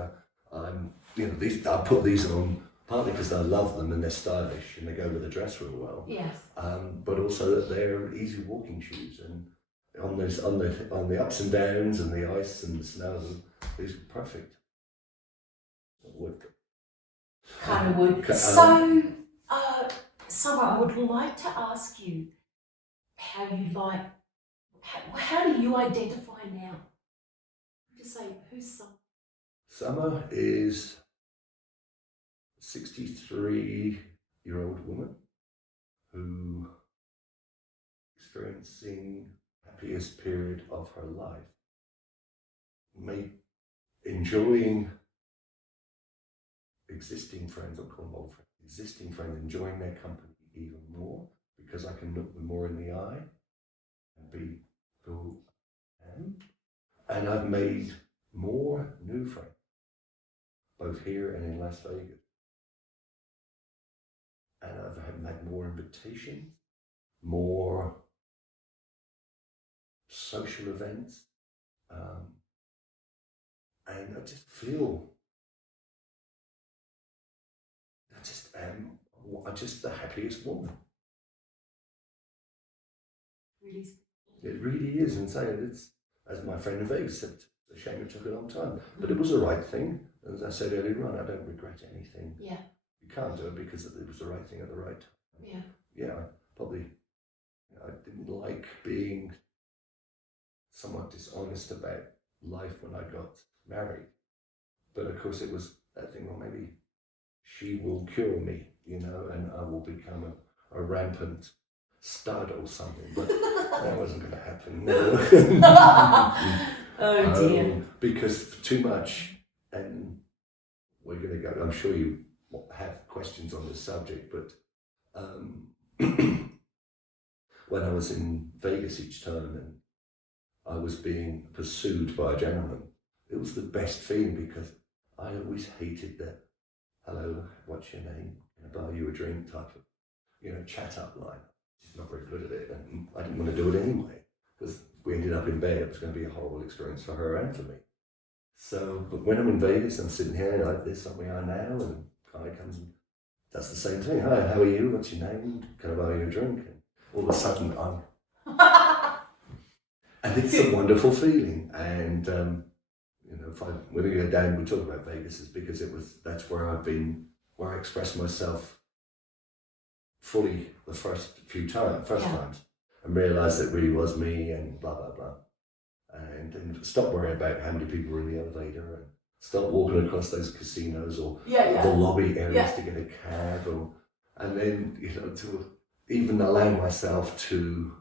I put these on partly because I love them and they're stylish and they go with the dress real well. Yes. But also that they're easy walking shoes, and on the ups and downs and the ice and the snow, these are perfect. Wood. Kind of wood. So, Summer, I would like to ask you how do you identify now? Just say, who's Summer? Summer is a 63-year-old woman who experiencing happiest period of her life, enjoying existing friends, I'll call them old friends, existing friends, enjoying their company even more because I can look them more in the eye and be who I am. And I've made more new friends, both here and in Las Vegas. And I've had more invitations, more social events, and I just feel I'm just the happiest woman. Really? It really is, and it's, as my friend in Vegas said, it's a shame it took a long time, but it was the right thing. As I said earlier on, I don't regret anything. Yeah. You can't do it because it was the right thing at the right time. Yeah. Yeah, I didn't like being somewhat dishonest about life when I got married. But of course it was that thing, well, maybe she will cure me, and I will become a rampant stud or something. But that wasn't going to happen. No. Oh dear. Because too much, and we're going to go, I'm sure you have questions on this subject, but when I was in Vegas each time and I was being pursued by a gentleman, it was the best feeling because I always hated that, hello, what's your name? Can I buy you a drink type of, chat up line. She's not very good at it, and I didn't want to do it anyway because we ended up in bed. It was going to be a horrible experience for her and for me. So, but when I'm in Vegas, I'm sitting here like this, like we are now, and a guy comes and does the same thing. Hi, how are you? What's your name? Can I buy you a drink? And all of a sudden, and it's a wonderful feeling. And when we go down, we talk about Vegas, is because that's where I expressed myself fully the first times, and realised it really was me, and blah blah blah. And then stop worrying about how many people were in the elevator, and start walking across those casinos or the lobby areas to get a cab, and then to even allow myself to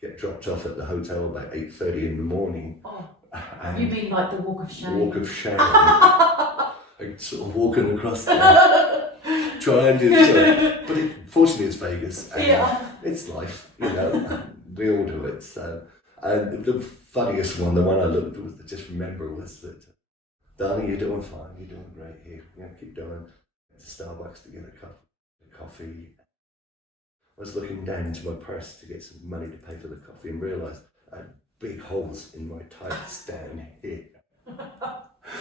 get dropped off at the hotel about 8:30 in the morning. Oh, you mean like the walk of shame? Walk of shame. Like sort of walking across there, trying to. But fortunately, it's Vegas, and it's life. We all do it. So, and the funniest one, the one I just remember was that darling, you're doing fine, you're doing great here, keep doing. Went to Starbucks to get a coffee. I was looking down into my purse to get some money to pay for the coffee and realised I had big holes in my tights down here.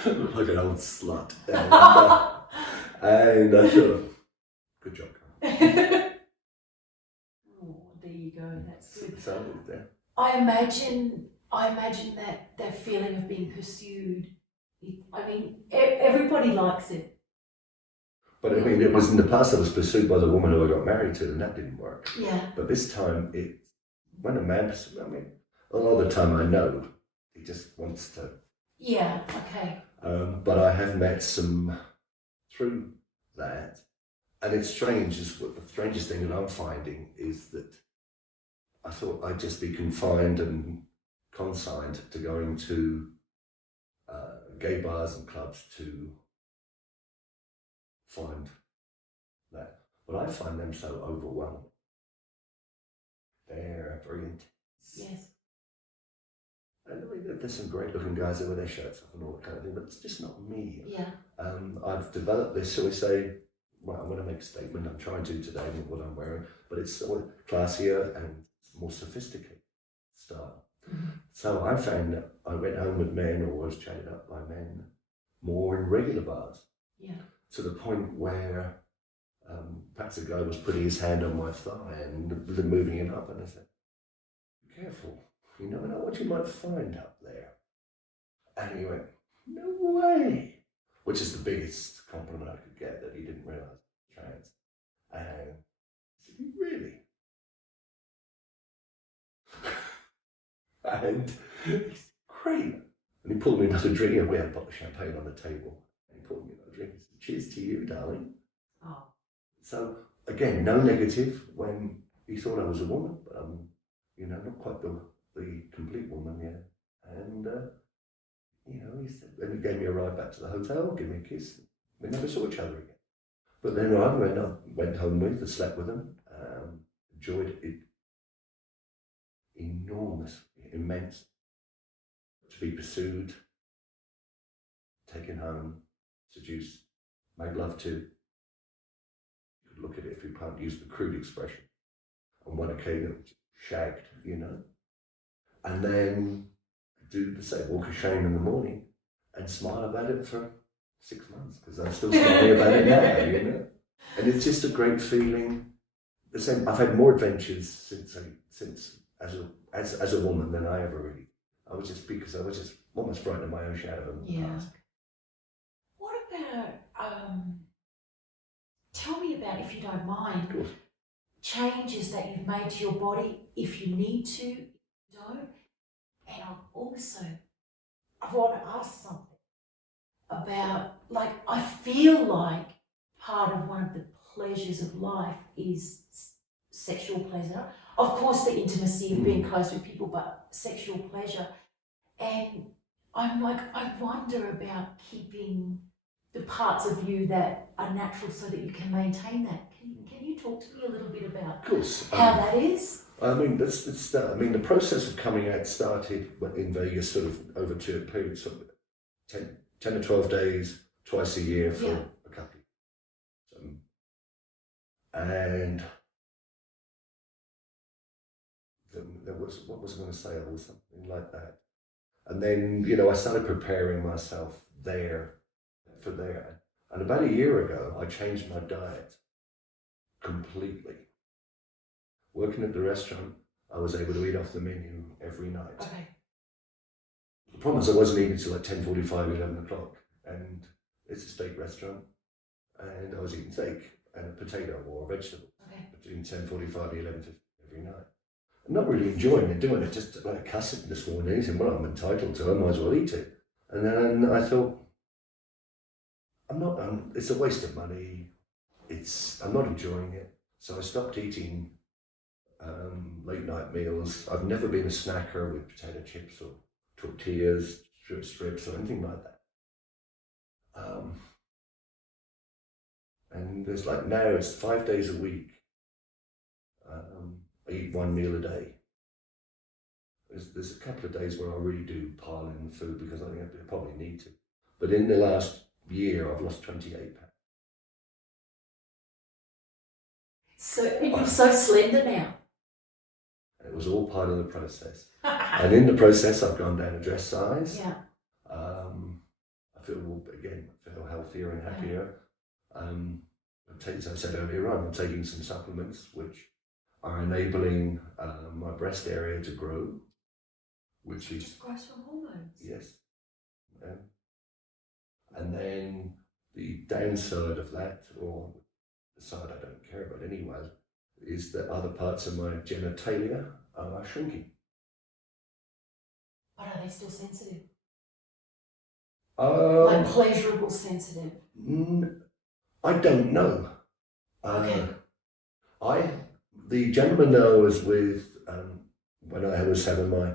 Looked like an old slut. And I thought, good job, Carl. Oh, there you go. That's good. So, I imagine that feeling of being pursued. I mean, everybody likes it. but I mean, it was in the past I was pursued by the woman who I got married to, and that didn't work. Yeah. But this time, when a man pursues, I mean, a lot of the time I know he just wants to. Yeah. Okay. But I have met some through that, and it's strange. The strangest thing that I'm finding is that I thought I'd just be confined and consigned to going to gay bars and clubs to find that. But I find them so overwhelming. They're very intense. Yes. And I mean, there's some great looking guys there with their shirts off and all that kind of thing, but it's just not me. Yeah. I've developed this, shall we say, well, I'm going to make a statement, I'm trying to today with what I'm wearing, but it's classier and more sophisticated style. Mm-hmm. So I found that I went home with men or was chatted up by men more in regular bars. Yeah. To the point where perhaps a guy was putting his hand on my thigh and moving it up, and I said, be careful, you never know what you might find up there. And he went, no way, which is the biggest compliment I could get, that he didn't realise I was trans. And I said, really? And he said, great. And he pulled me another drink, and we had a bottle of champagne on the table. And he pulled me another drink and said, cheers to you, darling. Oh. So, again, no negative when he thought I was a woman, but I'm, not quite the complete woman yet. And, he said, and he gave me a ride back to the hotel, gave me a kiss. We never saw each other again. But then I went home with and slept with him, enjoyed it enormously, immense. To be pursued, taken home, seduced, made love to. You could look at it if you can't use the crude expression. On one occasion, shagged, and then do the same, walk of shame in the morning and smile about it for 6 months, because I'm still smiling about it now, And it's just a great feeling. The same. I've had more adventures since as a woman than I ever really. I was just almost frightened of my own shadow in the past. What about, tell me about, if you don't mind, Of course. changes that you've made to your body, if you need to, if you don't. And I want to ask something about, I feel like part of one of the pleasures of life is sexual pleasure. Of course, the intimacy of being close with people, but sexual pleasure. And I'm I wonder about keeping the parts of you that are natural so that you can maintain that. Can you talk to me a little bit about how that is? I mean, the process of coming out started in Vegas sort of over two periods, of 10 to 12 days, twice a year for a couple of years. And there was, what was I going to say? There was something like that. And then, I started preparing myself for there. And about a year ago, I changed my diet completely. Working at the restaurant, I was able to eat off the menu every night. Okay. The problem is I wasn't eating till 10:45, 11 o'clock. And it's a steak restaurant. And I was eating steak and a potato or a vegetable between 10:45 and 11:50 every night. I'm not really enjoying it, doing it, just like cussing this morning, eating what I'm entitled to, I might as well eat it. And then I thought, it's a waste of money, I'm not enjoying it. So I stopped eating late night meals. I've never been a snacker with potato chips or tortillas, strips or anything like that. And there's now it's 5 days a week. I eat one meal a day. There's a couple of days where I really do pile in food because I think I probably need to. But in the last year, I've lost 28 pounds. So, and you're so slender now. It was all part of the process. And in the process, I've gone down a dress size. Yeah. I feel healthier and happier. As I said earlier on, I'm taking some supplements which are enabling my breast area to grow, which is just grows from hormones. Yes. Yeah. And then the downside of that, or the side I don't care about anyway, is that other parts of my genitalia are shrinking. But are they still sensitive? Like pleasurable sensitive? I don't know. Okay. The gentleman that I was with when I was having my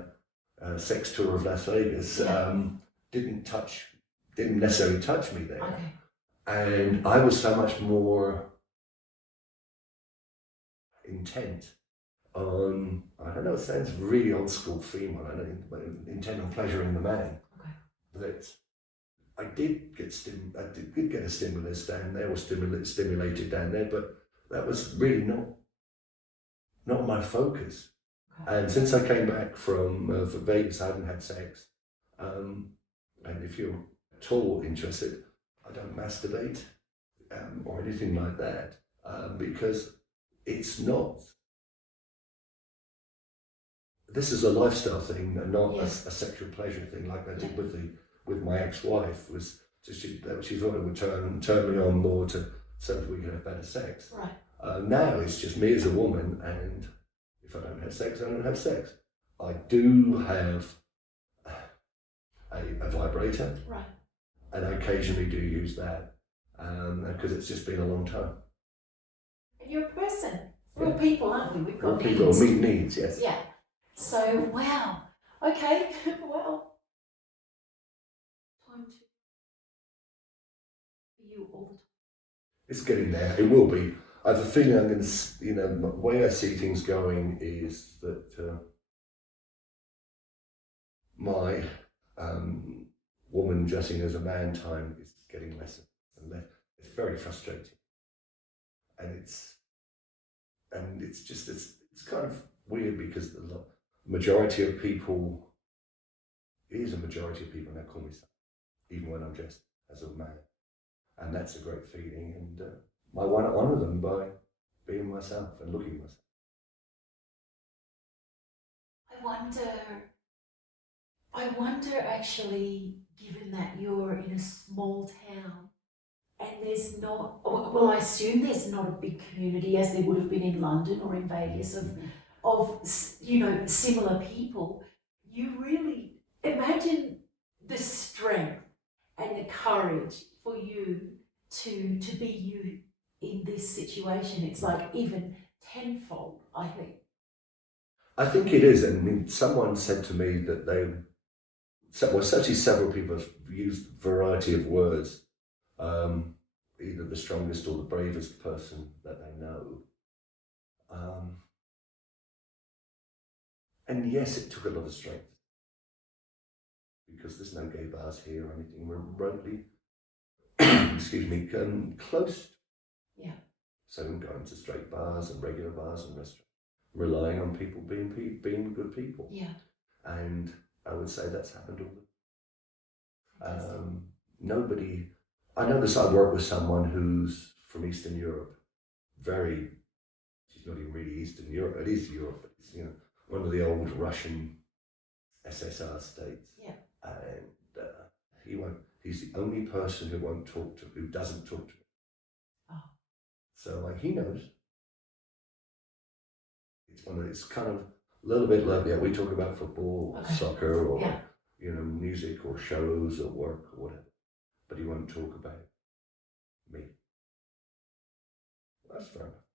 sex tour of Las Vegas didn't necessarily touch me there. Okay. And I was so much more intent on, I don't know, it sounds really old school female, but intent on pleasuring the man. Okay. That I did get a stimulus down there, or stimulated down there, but that was really not my focus. Okay. And since I came back from Vegas, I haven't had sex. And if you're at all interested, I don't masturbate or anything like that because it's not. This is a lifestyle thing and not a sexual pleasure thing like I did with my ex-wife. Was she thought it would turn me on more so that we could have better sex. Right. Now it's just me as a woman, and if I don't have sex, I don't have sex. I do have a vibrator, right, and I occasionally do use that because it's just been a long time. And you're a person. We're all people, aren't we? We've got needs. People meet needs, yes. Yeah. So, wow. Okay. Well, time to be you all the time. It's getting there. It will be. I have a feeling I'm going to, the way I see things going is that my woman dressing as a man time is getting less and less. It's very frustrating. And it's kind of weird because the majority of people now call me son, even when I'm dressed as a man. And that's a great feeling. And I want to honour them by being myself and looking myself. I wonder actually, given that you're in a small town and there's not, well, I assume there's not a big community as there would have been in London or in Vegas of similar people. You really imagine the strength and the courage for you to be you in this situation. It's like even tenfold, I think. I think it is. I mean, someone said to me that certainly several people have used a variety of words, either the strongest or the bravest person that they know. And yes, it took a lot of strength because there's no gay bars here or anything remotely, close. Yeah. So I'm going to straight bars and regular bars and restaurants, relying on people being good people. Yeah. And I would say that's happened all the time. Nobody. I notice I work with someone who's from Eastern Europe. She's not even really Eastern Europe. It is Europe, but it's one of the old Russian SSR states. Yeah. And he's the only person who doesn't talk to me. Oh. So he knows. It's kind of a little bit like we talk about football, or soccer, or music, or shows, or work, or whatever. But he won't talk about me. Well, that's fair enough.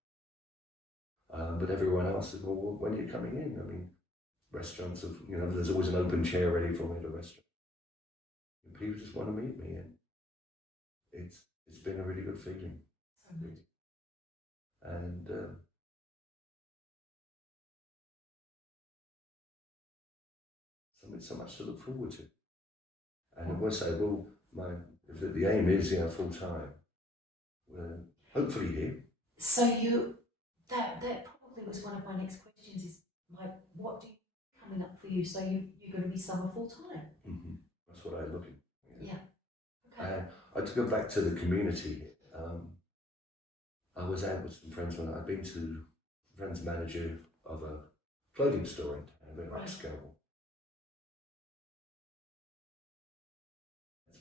But everyone else says, well, when you're coming in, I mean, restaurants have, there's always an open chair ready for me at a restaurant. And people just want to meet me, and it's been a really good feeling. And so much to look forward to. And I will say, the aim is full time. Hopefully here. So that probably was one of my next questions is like, what do you coming up for you? So you're going to be summer full time. Mm-hmm. That's what I'm looking for. Yeah. Okay. And to go back to the community, I was out with some friends when I'd been to friend's manager of a clothing store in town, a bit like Scalable.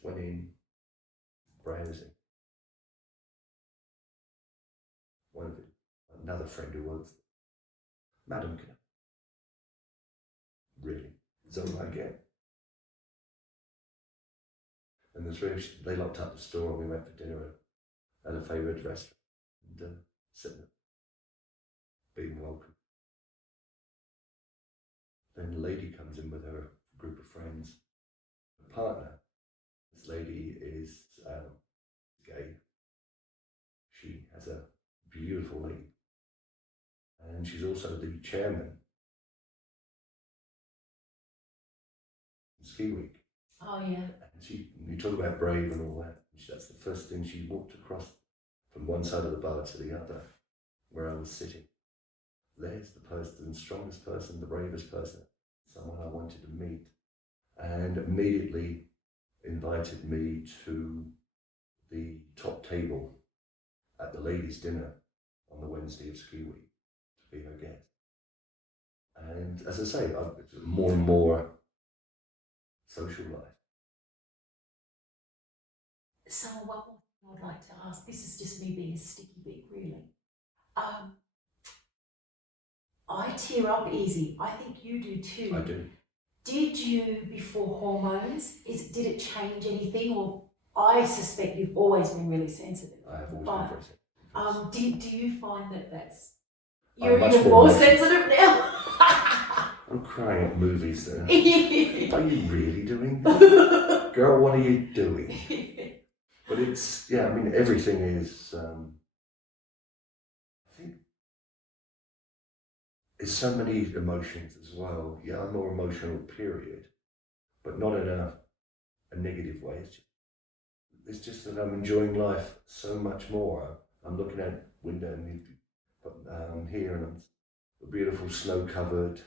Went in, browsing. Another friend who was, Madam, can I? Really? Is that what I get? And the three of us, they locked up the store and we went for dinner at a favourite restaurant and sitting there, being welcome. Then a lady comes in with her group of friends, a partner. This lady is gay. She has a beautiful lady. And she's also the chairman of Ski Week. Oh, yeah. And you talk about brave and all that. That's the first thing. She walked across from one side of the bar to the other, where I was sitting. There's the person, the strongest person, the bravest person, someone I wanted to meet, and immediately invited me to the top table at the ladies' dinner on the Wednesday of Ski Week to be her guest. And as I say, more and more social life. So one more thing I'd like to ask, this is just me being a sticky bit really. I tear up easy. I think you do too. I do. Did you, before hormones, did it change anything? Or I suspect you've always been really sensitive. I have always been very sensitive. Do you find that's you're more sensitive now? I'm crying at movies there. Are you really doing? Girl, what are you doing? But it's, everything is, I think, it's so many emotions as well. Yeah, I'm more emotional, period, but not in a negative way. It's just that I'm enjoying life so much more. I'm looking out window and here and the beautiful snow-covered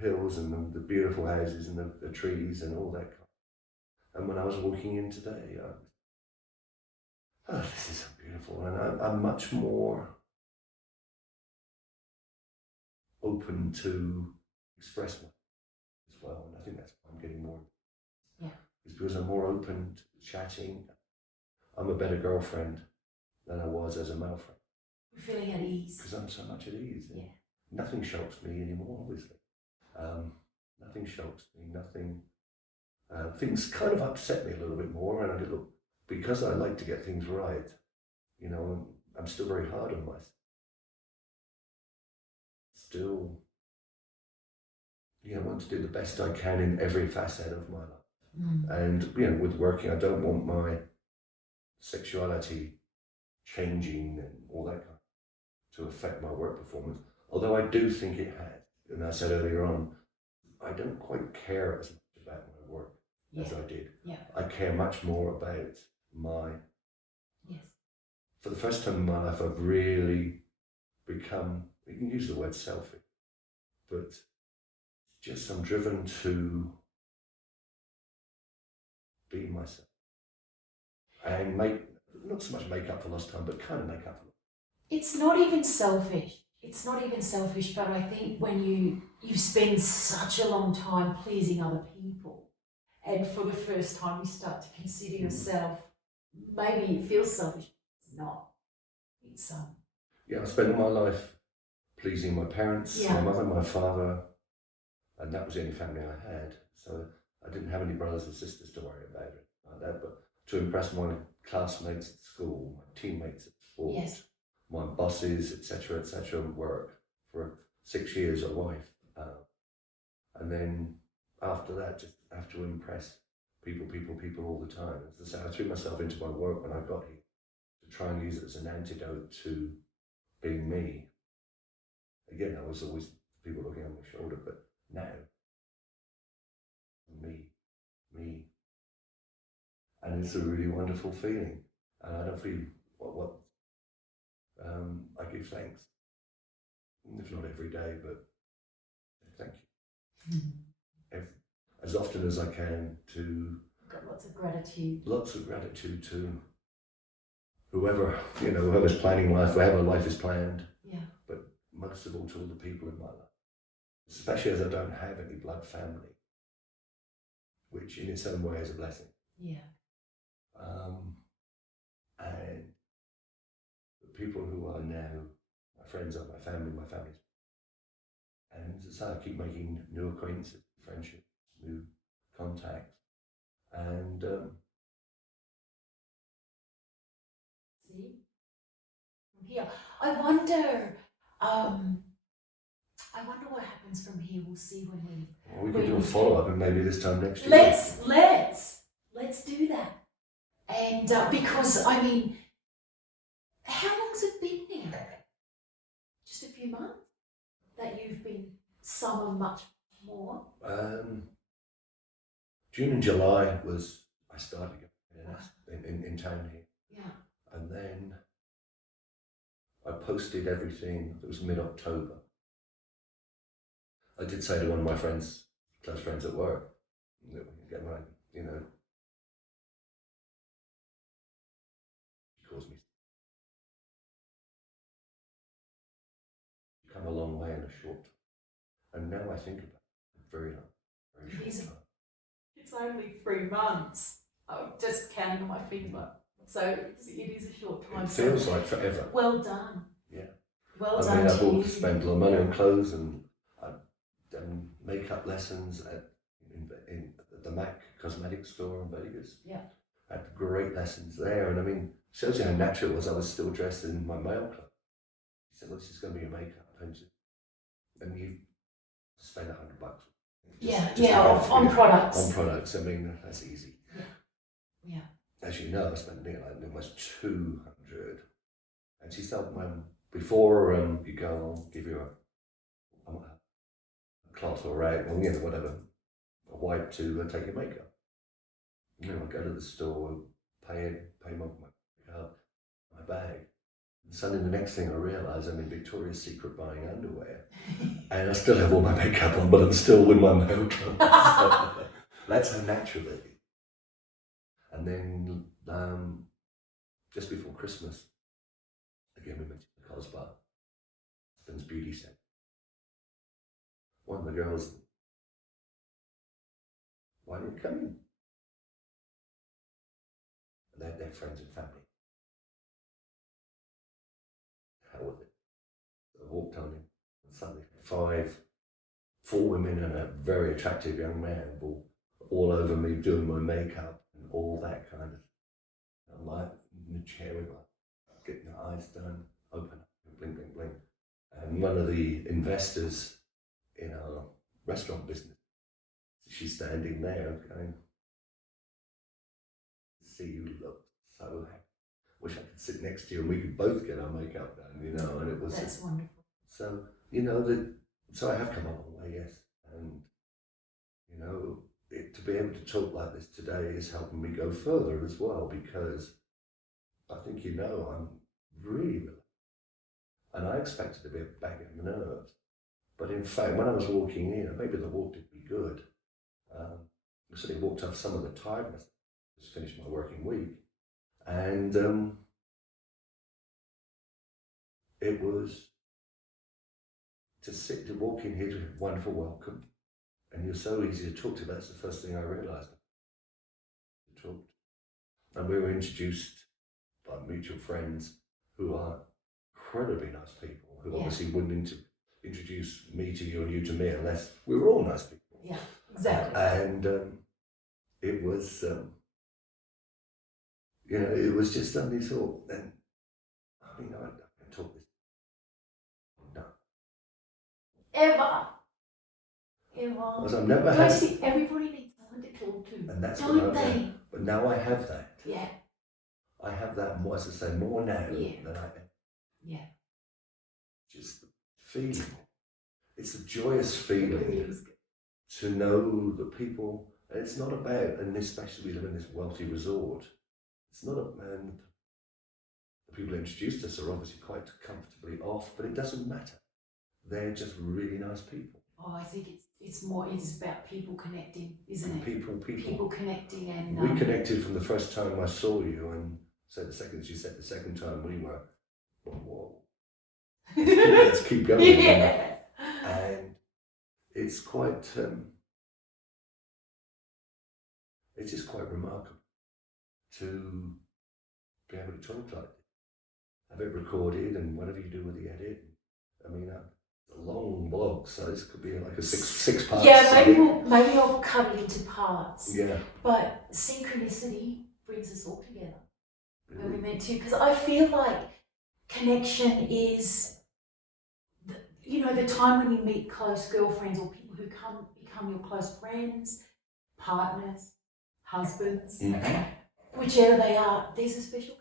hills and the beautiful houses and the trees and all that. And when I was walking in today, this is so beautiful, and I'm much more open to express myself as well, and I think that's why I'm getting more. Yeah. It's because I'm more open to chatting. I'm a better girlfriend than I was as a male friend. You're feeling at ease. Because I'm so much at ease. Yeah. Nothing shocks me anymore, obviously. Nothing shocks me, nothing. Things kind of upset me a little bit more, and I get, look, because I like to get things right, I'm still very hard on myself. Still, want to do the best I can in every facet of my life. And, with working, I don't want my sexuality changing and all that kind to affect my work performance. Although I do think it has. And I said earlier on, I don't quite care as much about my work as I did. Yeah. I care much more about my... Yes. For the first time in my life, I've really become, you can use the word selfish, but just I'm driven to be myself. And not so much make up for lost time, but kind of make up for lost time. It's not even selfish. But I think when you spend such a long time pleasing other people, and for the first time you start to consider yourself, maybe it feels selfish, but it's not. It's I spent my life pleasing my parents, my mother, my father, and that was the only family I had. So I didn't have any brothers and sisters to worry about it like that. But to impress my classmates at school, my teammates at sport, my bosses, etc., work for 6 years, a wife, and then after that, just have to impress people all the time. As I say, I threw myself into my work when I got here to try and use it as an antidote to being me. Again, I was always people looking on my shoulder, but now, me, And it's a really wonderful feeling. And I don't feel I give thanks, if not every day, but thank you. As often as I can to... Got lots of gratitude. Lots of gratitude to whoever's planning life, whoever life is planned. Yeah. But most of all to all the people in my life. Especially as I don't have any blood family, which in its own way is a blessing. Yeah. And the people who are now my friends are my family. And so I keep making new acquaintances, friendships, new contacts. And see, from here, I wonder what happens from here. We'll see when we could do a follow-up, and maybe this time next year. Let's do that. And because how long's it been now? Just a few months that you've been summer much more. June and July I started in town here. Yeah. And then I posted everything. It was mid-October. I did say to one of my friends, close friends at work, that we can get my, she calls me. You've come a long way in a short time. And now I think about it, very short time. It's only 3 months. I'm just counting on my finger. So it is a short time. It feels like forever. Well done. Yeah. Well done. I've all spent a lot of money on clothes, and I've done makeup lessons at the MAC cosmetics store in Vegas. Yeah. I had great lessons there, and shows you how natural it was. I was still dressed in my male clothes. He said, "Well, this is going to be your makeup, and you spend $100. On products. On products. That's easy. Yeah. As you know, I spent almost 200. And she said, before you go, I'll give you a cloth or rag, or whatever, a wipe to take your makeup. I go to the store, pay my makeup, my bag. And suddenly the next thing I realise, I'm in Victoria's Secret buying underwear. And I still have all my makeup on, but I'm still with my male clothes. That's how natural it is. And then just before Christmas, again we went to the Cosbar, husband's beauty centre. One of the girls, "Why didn't you come in?" And they're friends and family. How was it? So I walked on in, and suddenly 4 women and a very attractive young man all over me doing my makeup and all that kind of. I'm like in the chair with getting the eyes done, open up, blink, blink, blink. And one of the investors in our restaurant business, she's standing there going, "See, you look so happy. Wish I could sit next to you and we could both get our makeup done, and it was." That's wonderful. So, so I have come a long way, yes. And, to be able to talk like this today is helping me go further as well, because I think I'm really relaxed. And I expected to be a bag of nerves. But in fact, when I was walking in, maybe the walk did be good. I suddenly walked off some of the tiredness. Just finished my working week. And it was to walk in here to a wonderful welcome. And you're so easy to talk to. That's the first thing I realised. To talk to. And we were introduced by mutual friends who are incredibly nice people, who obviously wouldn't introduce me to you and you to me unless we were all nice people. Yeah, exactly. And it was, it was just suddenly thought, then, I can talk this. No. Ever. Because I've never had. Everybody needs someone to talk to. And that's don't they? But now I have that. Yeah. I have that, and as I say, more now than I have. Yeah. Just the feeling. It's a joyous feeling to know the people It's not about, and especially we live in this wealthy resort, it's not about, the people who introduced us are obviously quite comfortably off, but it doesn't matter. They're just really nice people. Oh, I think it's about people connecting, isn't it? People connecting, and we connected from the first time I saw you, and so the second time we were, whoa, let's keep going. Yeah. And it's quite, it's just quite remarkable to be able to talk like this, have it recorded, and whatever you do with the edit. I mean, a long blog, so this could be like a six part. Yeah, maybe I'll cut it into parts. Yeah. But synchronicity brings us all together. When we meant to, because I feel like connection is, the time when you meet close girlfriends or people who become your close friends, partners, husbands, whichever they are. There's a special,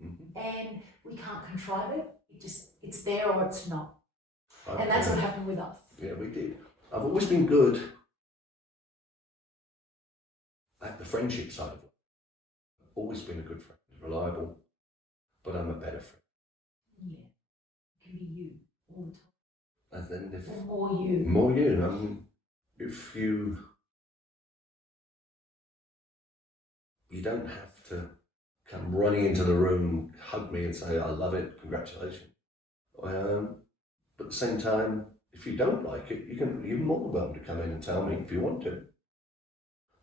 and we can't contrive it. It's there or it's not. And that's what happened with us. Yeah, we did. I've always been good at the friendship side of it. I've always been a good friend, reliable, but I'm a better friend. Yeah, it can be you all the time. And then if more you. More you. I mean, if you don't have to come running into the room, hug me and say, I love it, congratulations. But at the same time, if you don't like it, you're more than welcome to come in and tell me if you want to.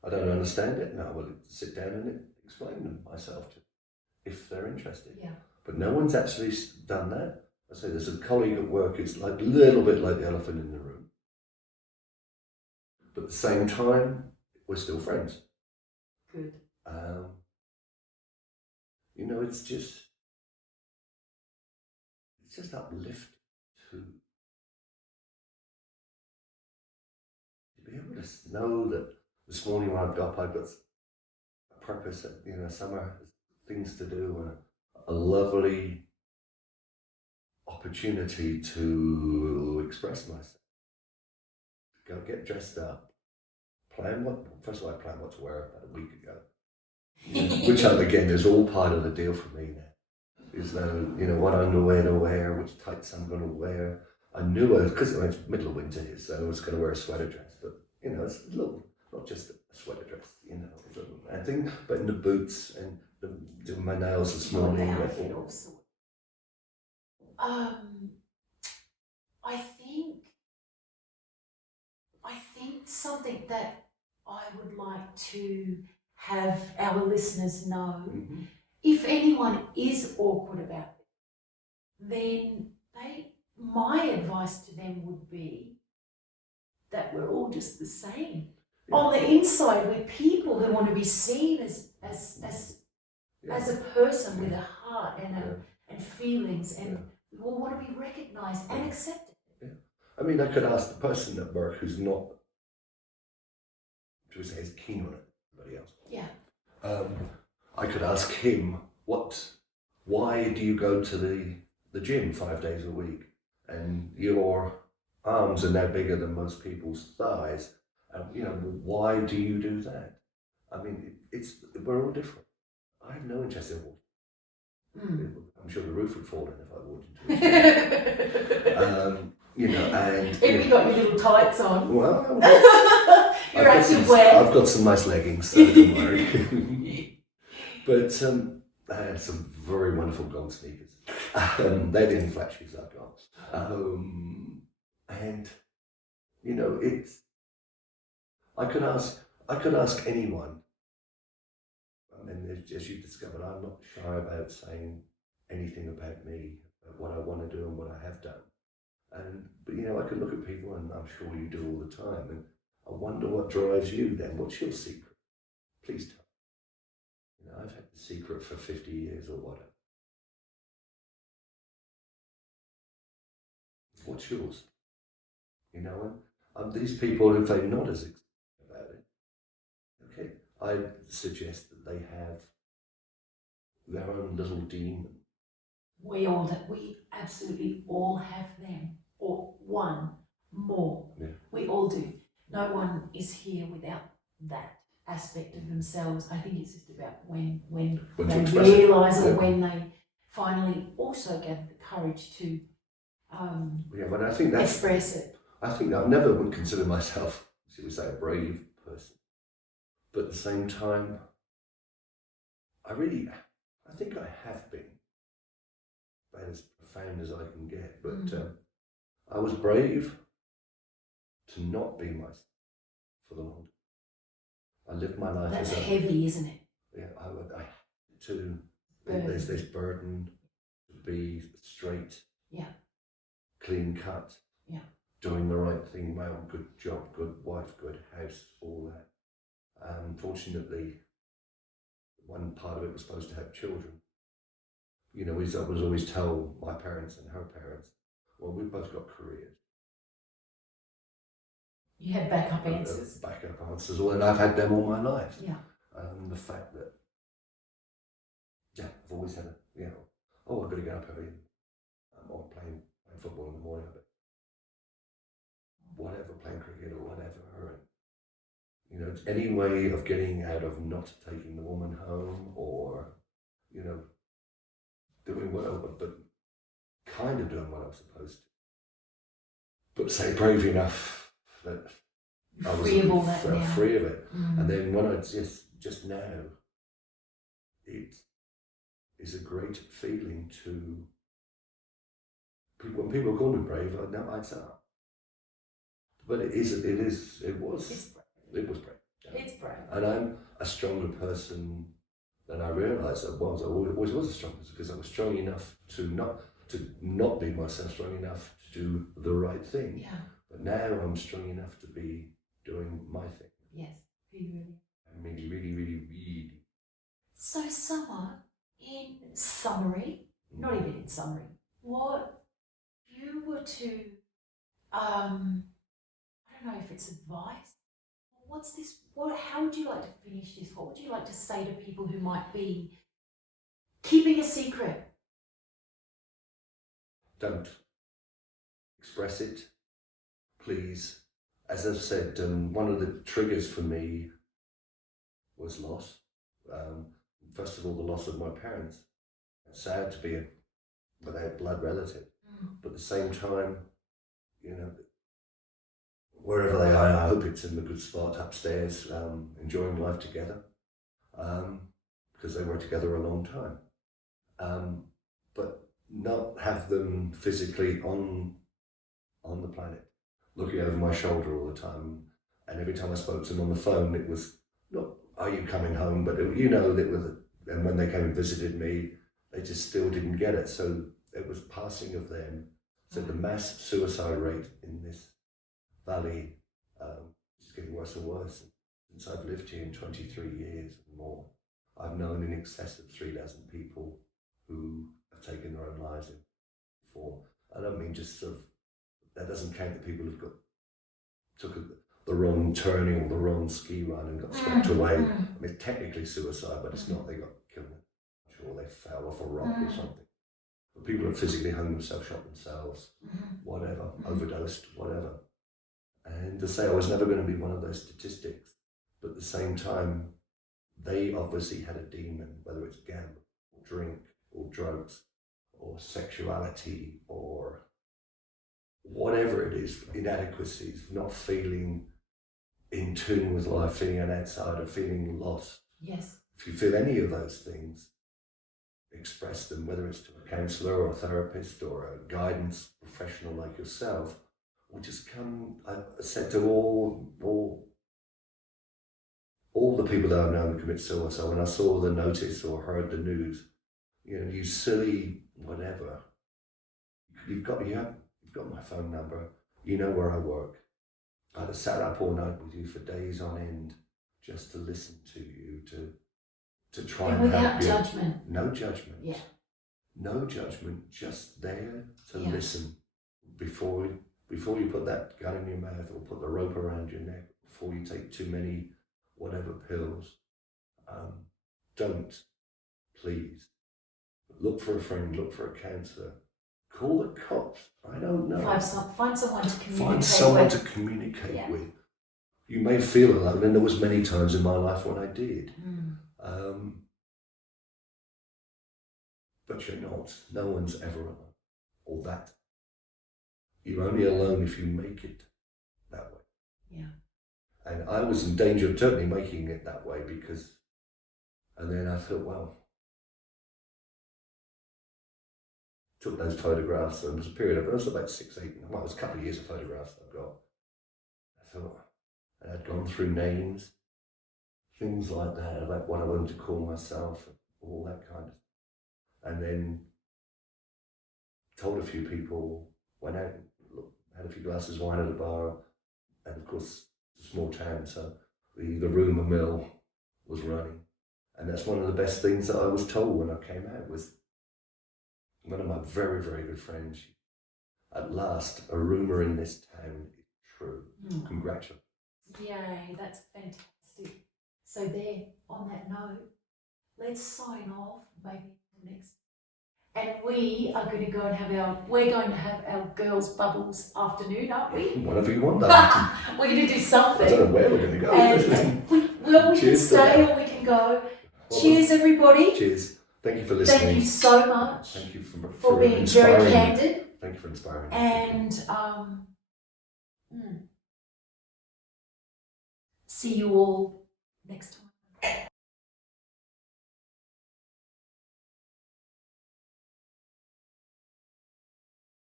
I don't understand it, and I will sit down and explain them myself to, if they're interested. Yeah. But no one's actually done that. I say there's a colleague at work who's like a little bit like the elephant in the room. But at the same time, we're still friends. Good. It's just uplifting to be able to know that this morning when I got up, I've got a purpose, summer things to do, and a lovely opportunity to express myself. Go get dressed up, first of all I planned what to wear about a week ago. Which again is all part of the deal for me now. Is what underwear to wear, which tights I'm going to wear. I knew because it's middle of winter here, so I was going to wear a sweater dress, but it's not just a sweater dress, and thing, but in the boots and doing my nails this morning. I think something that I would like to have our listeners know, if anyone is awkward about it, then my advice to them would be that we're all just the same. Yeah. On the inside, we're people who want to be seen as a person with a heart and feelings, and we all want to be recognised and accepted. Yeah. I mean, I could ask the person at work who's not, should we say, as keen on it as everybody else. Yeah. I could ask him, why do you go to the gym 5 days a week, and your arms are now bigger than most people's thighs? Why do you do that? I mean, we're all different. I have no interest in walking. I'm sure the roof would fall in if I walked into it. Have you got your little tights on? Well, you're active wear. I've got some nice leggings, so don't worry. But I had some very wonderful gold sneakers. They're the only flat shoes I've got. I could ask anyone. And as you've discovered, I'm not shy about saying anything about me, about what I want to do and what I have done. But I could look at people, and I'm sure you do all the time, and I wonder what drives you then. What's your secret? Please tell me. I've had the secret for 50 years or whatever. What's yours? And these people, if they're not as excited about it, okay, I suggest that they have their own little demon. We absolutely all have them, or one more. Yeah. We all do. No one is here without that aspect of themselves. I think it's just about when When they to express it. realise or Yeah. when they finally also get the courage to But I think that's. express it. I think I never would consider myself, should we say, a brave person, but at the same time, I think I have been about as profound as I can get. But I was brave to not be myself for the long time. I lived my life That's as a heavy, isn't it? I to Burden. there's this burden to be straight, clean cut, doing the right thing, my own good job, good wife, good house, all that. Unfortunately, one part of it was supposed to have children. You know, I was always tell my parents and her parents, well, we've both got careers. You had backup answers. Backup answers, and I've had them all my life. Yeah. The fact that, I've always had I've got to get up early. Or playing football in the morning, but whatever, playing cricket or whatever. And, any way of getting out of not taking the woman home or, doing well, but kind of doing what I was supposed to. But say brave enough that I was free of all that now. Free of it. And then when I just now, it is a great feeling to when people call me brave, I know I'd say, but it was brave. It's brave. And I'm a stronger person than I realised I was. I always was a strong person because I was strong enough to not be myself, strong enough to do the right thing. Yeah. But now I'm strong enough to be doing my thing. Yes. Really. I mean, really, really, really. So, Summer, in summary, not even in summary, what you were to, I don't know if it's advice. How would you like to finish this? What would you like to say to people who might be keeping a secret? Don't express it, please. As I've said, one of the triggers for me was loss. First of all, the loss of my parents. It's sad to be without blood relative, but at the same time, wherever they are, I hope it's in a good spot upstairs, enjoying life together, because they were together a long time. But not have them physically on the planet, looking over my shoulder all the time. And every time I spoke to them on the phone, it was not, are you coming home? But and when they came and visited me, they just still didn't get it. So it was passing of them. So the mass suicide rate in this valley is getting worse and worse. Since I've lived here in 23 years and more, I've known in excess of 36 people who have taken their own lives before. I don't mean just sort of, that doesn't count the people who've took the wrong turning or the wrong ski run and got swept away. I mean, technically suicide, but it's not. They got killed, or they fell off a rock or something. But people have physically hung themselves, shot themselves, whatever, overdosed, whatever. And to say I was never going to be one of those statistics, but at the same time, they obviously had a demon, whether it's gambling, or drink, or drugs, or sexuality, or whatever it is, inadequacies, not feeling in tune with life, feeling an outsider, feeling lost. Yes. If you feel any of those things, express them, whether it's to a counsellor or a therapist or a guidance professional like yourself, or just come. I said to all the people that I've known who commit suicide, when I saw the notice or heard the news, you silly whatever, you've got my phone number, you know where I work. I'd have sat up all night with you for days on end just to listen to you, to try and without help you. judgment. No judgment. Yeah. No judgment, just there to listen before you put that gun in your mouth or put the rope around your neck, before you take too many whatever pills. Don't, please. Look for a friend, look for a counsellor. Call the cops. I don't know. Find someone to communicate with. Find someone to communicate with. you may feel alone, and there was many times in my life when I did. But you're not. No one's ever alone. Or that. You're only alone if you make it that way. Yeah. And I was in danger of totally making it that way because, and then I thought, well, took those photographs, and there was a period of, it was about 6, 8, well, it was a couple of years of photographs I've got. I thought, and I'd gone through names, things like that, about what I wanted to call myself, all that kind of stuff. And then told a few people, went out, had a few glasses of wine at a bar, and of course, it's a small town, so the rumour mill was running. And that's one of the best things that I was told when I came out, was one of my very, very good friends. At last, a rumour in this town is true. Congratulations. Yay, that's fantastic. So there, on that note, let's sign off, maybe next. And we are going to go and we're going to have our girls' bubbles afternoon, aren't we? Whatever you want, though. We're going to do something. I don't know where we're going to go. And we can stay or we can go. Well, cheers, everybody. Cheers. Thank you for listening. Thank you so much. Thank you for being very candid. Thank you for inspiring me. And see you all next time.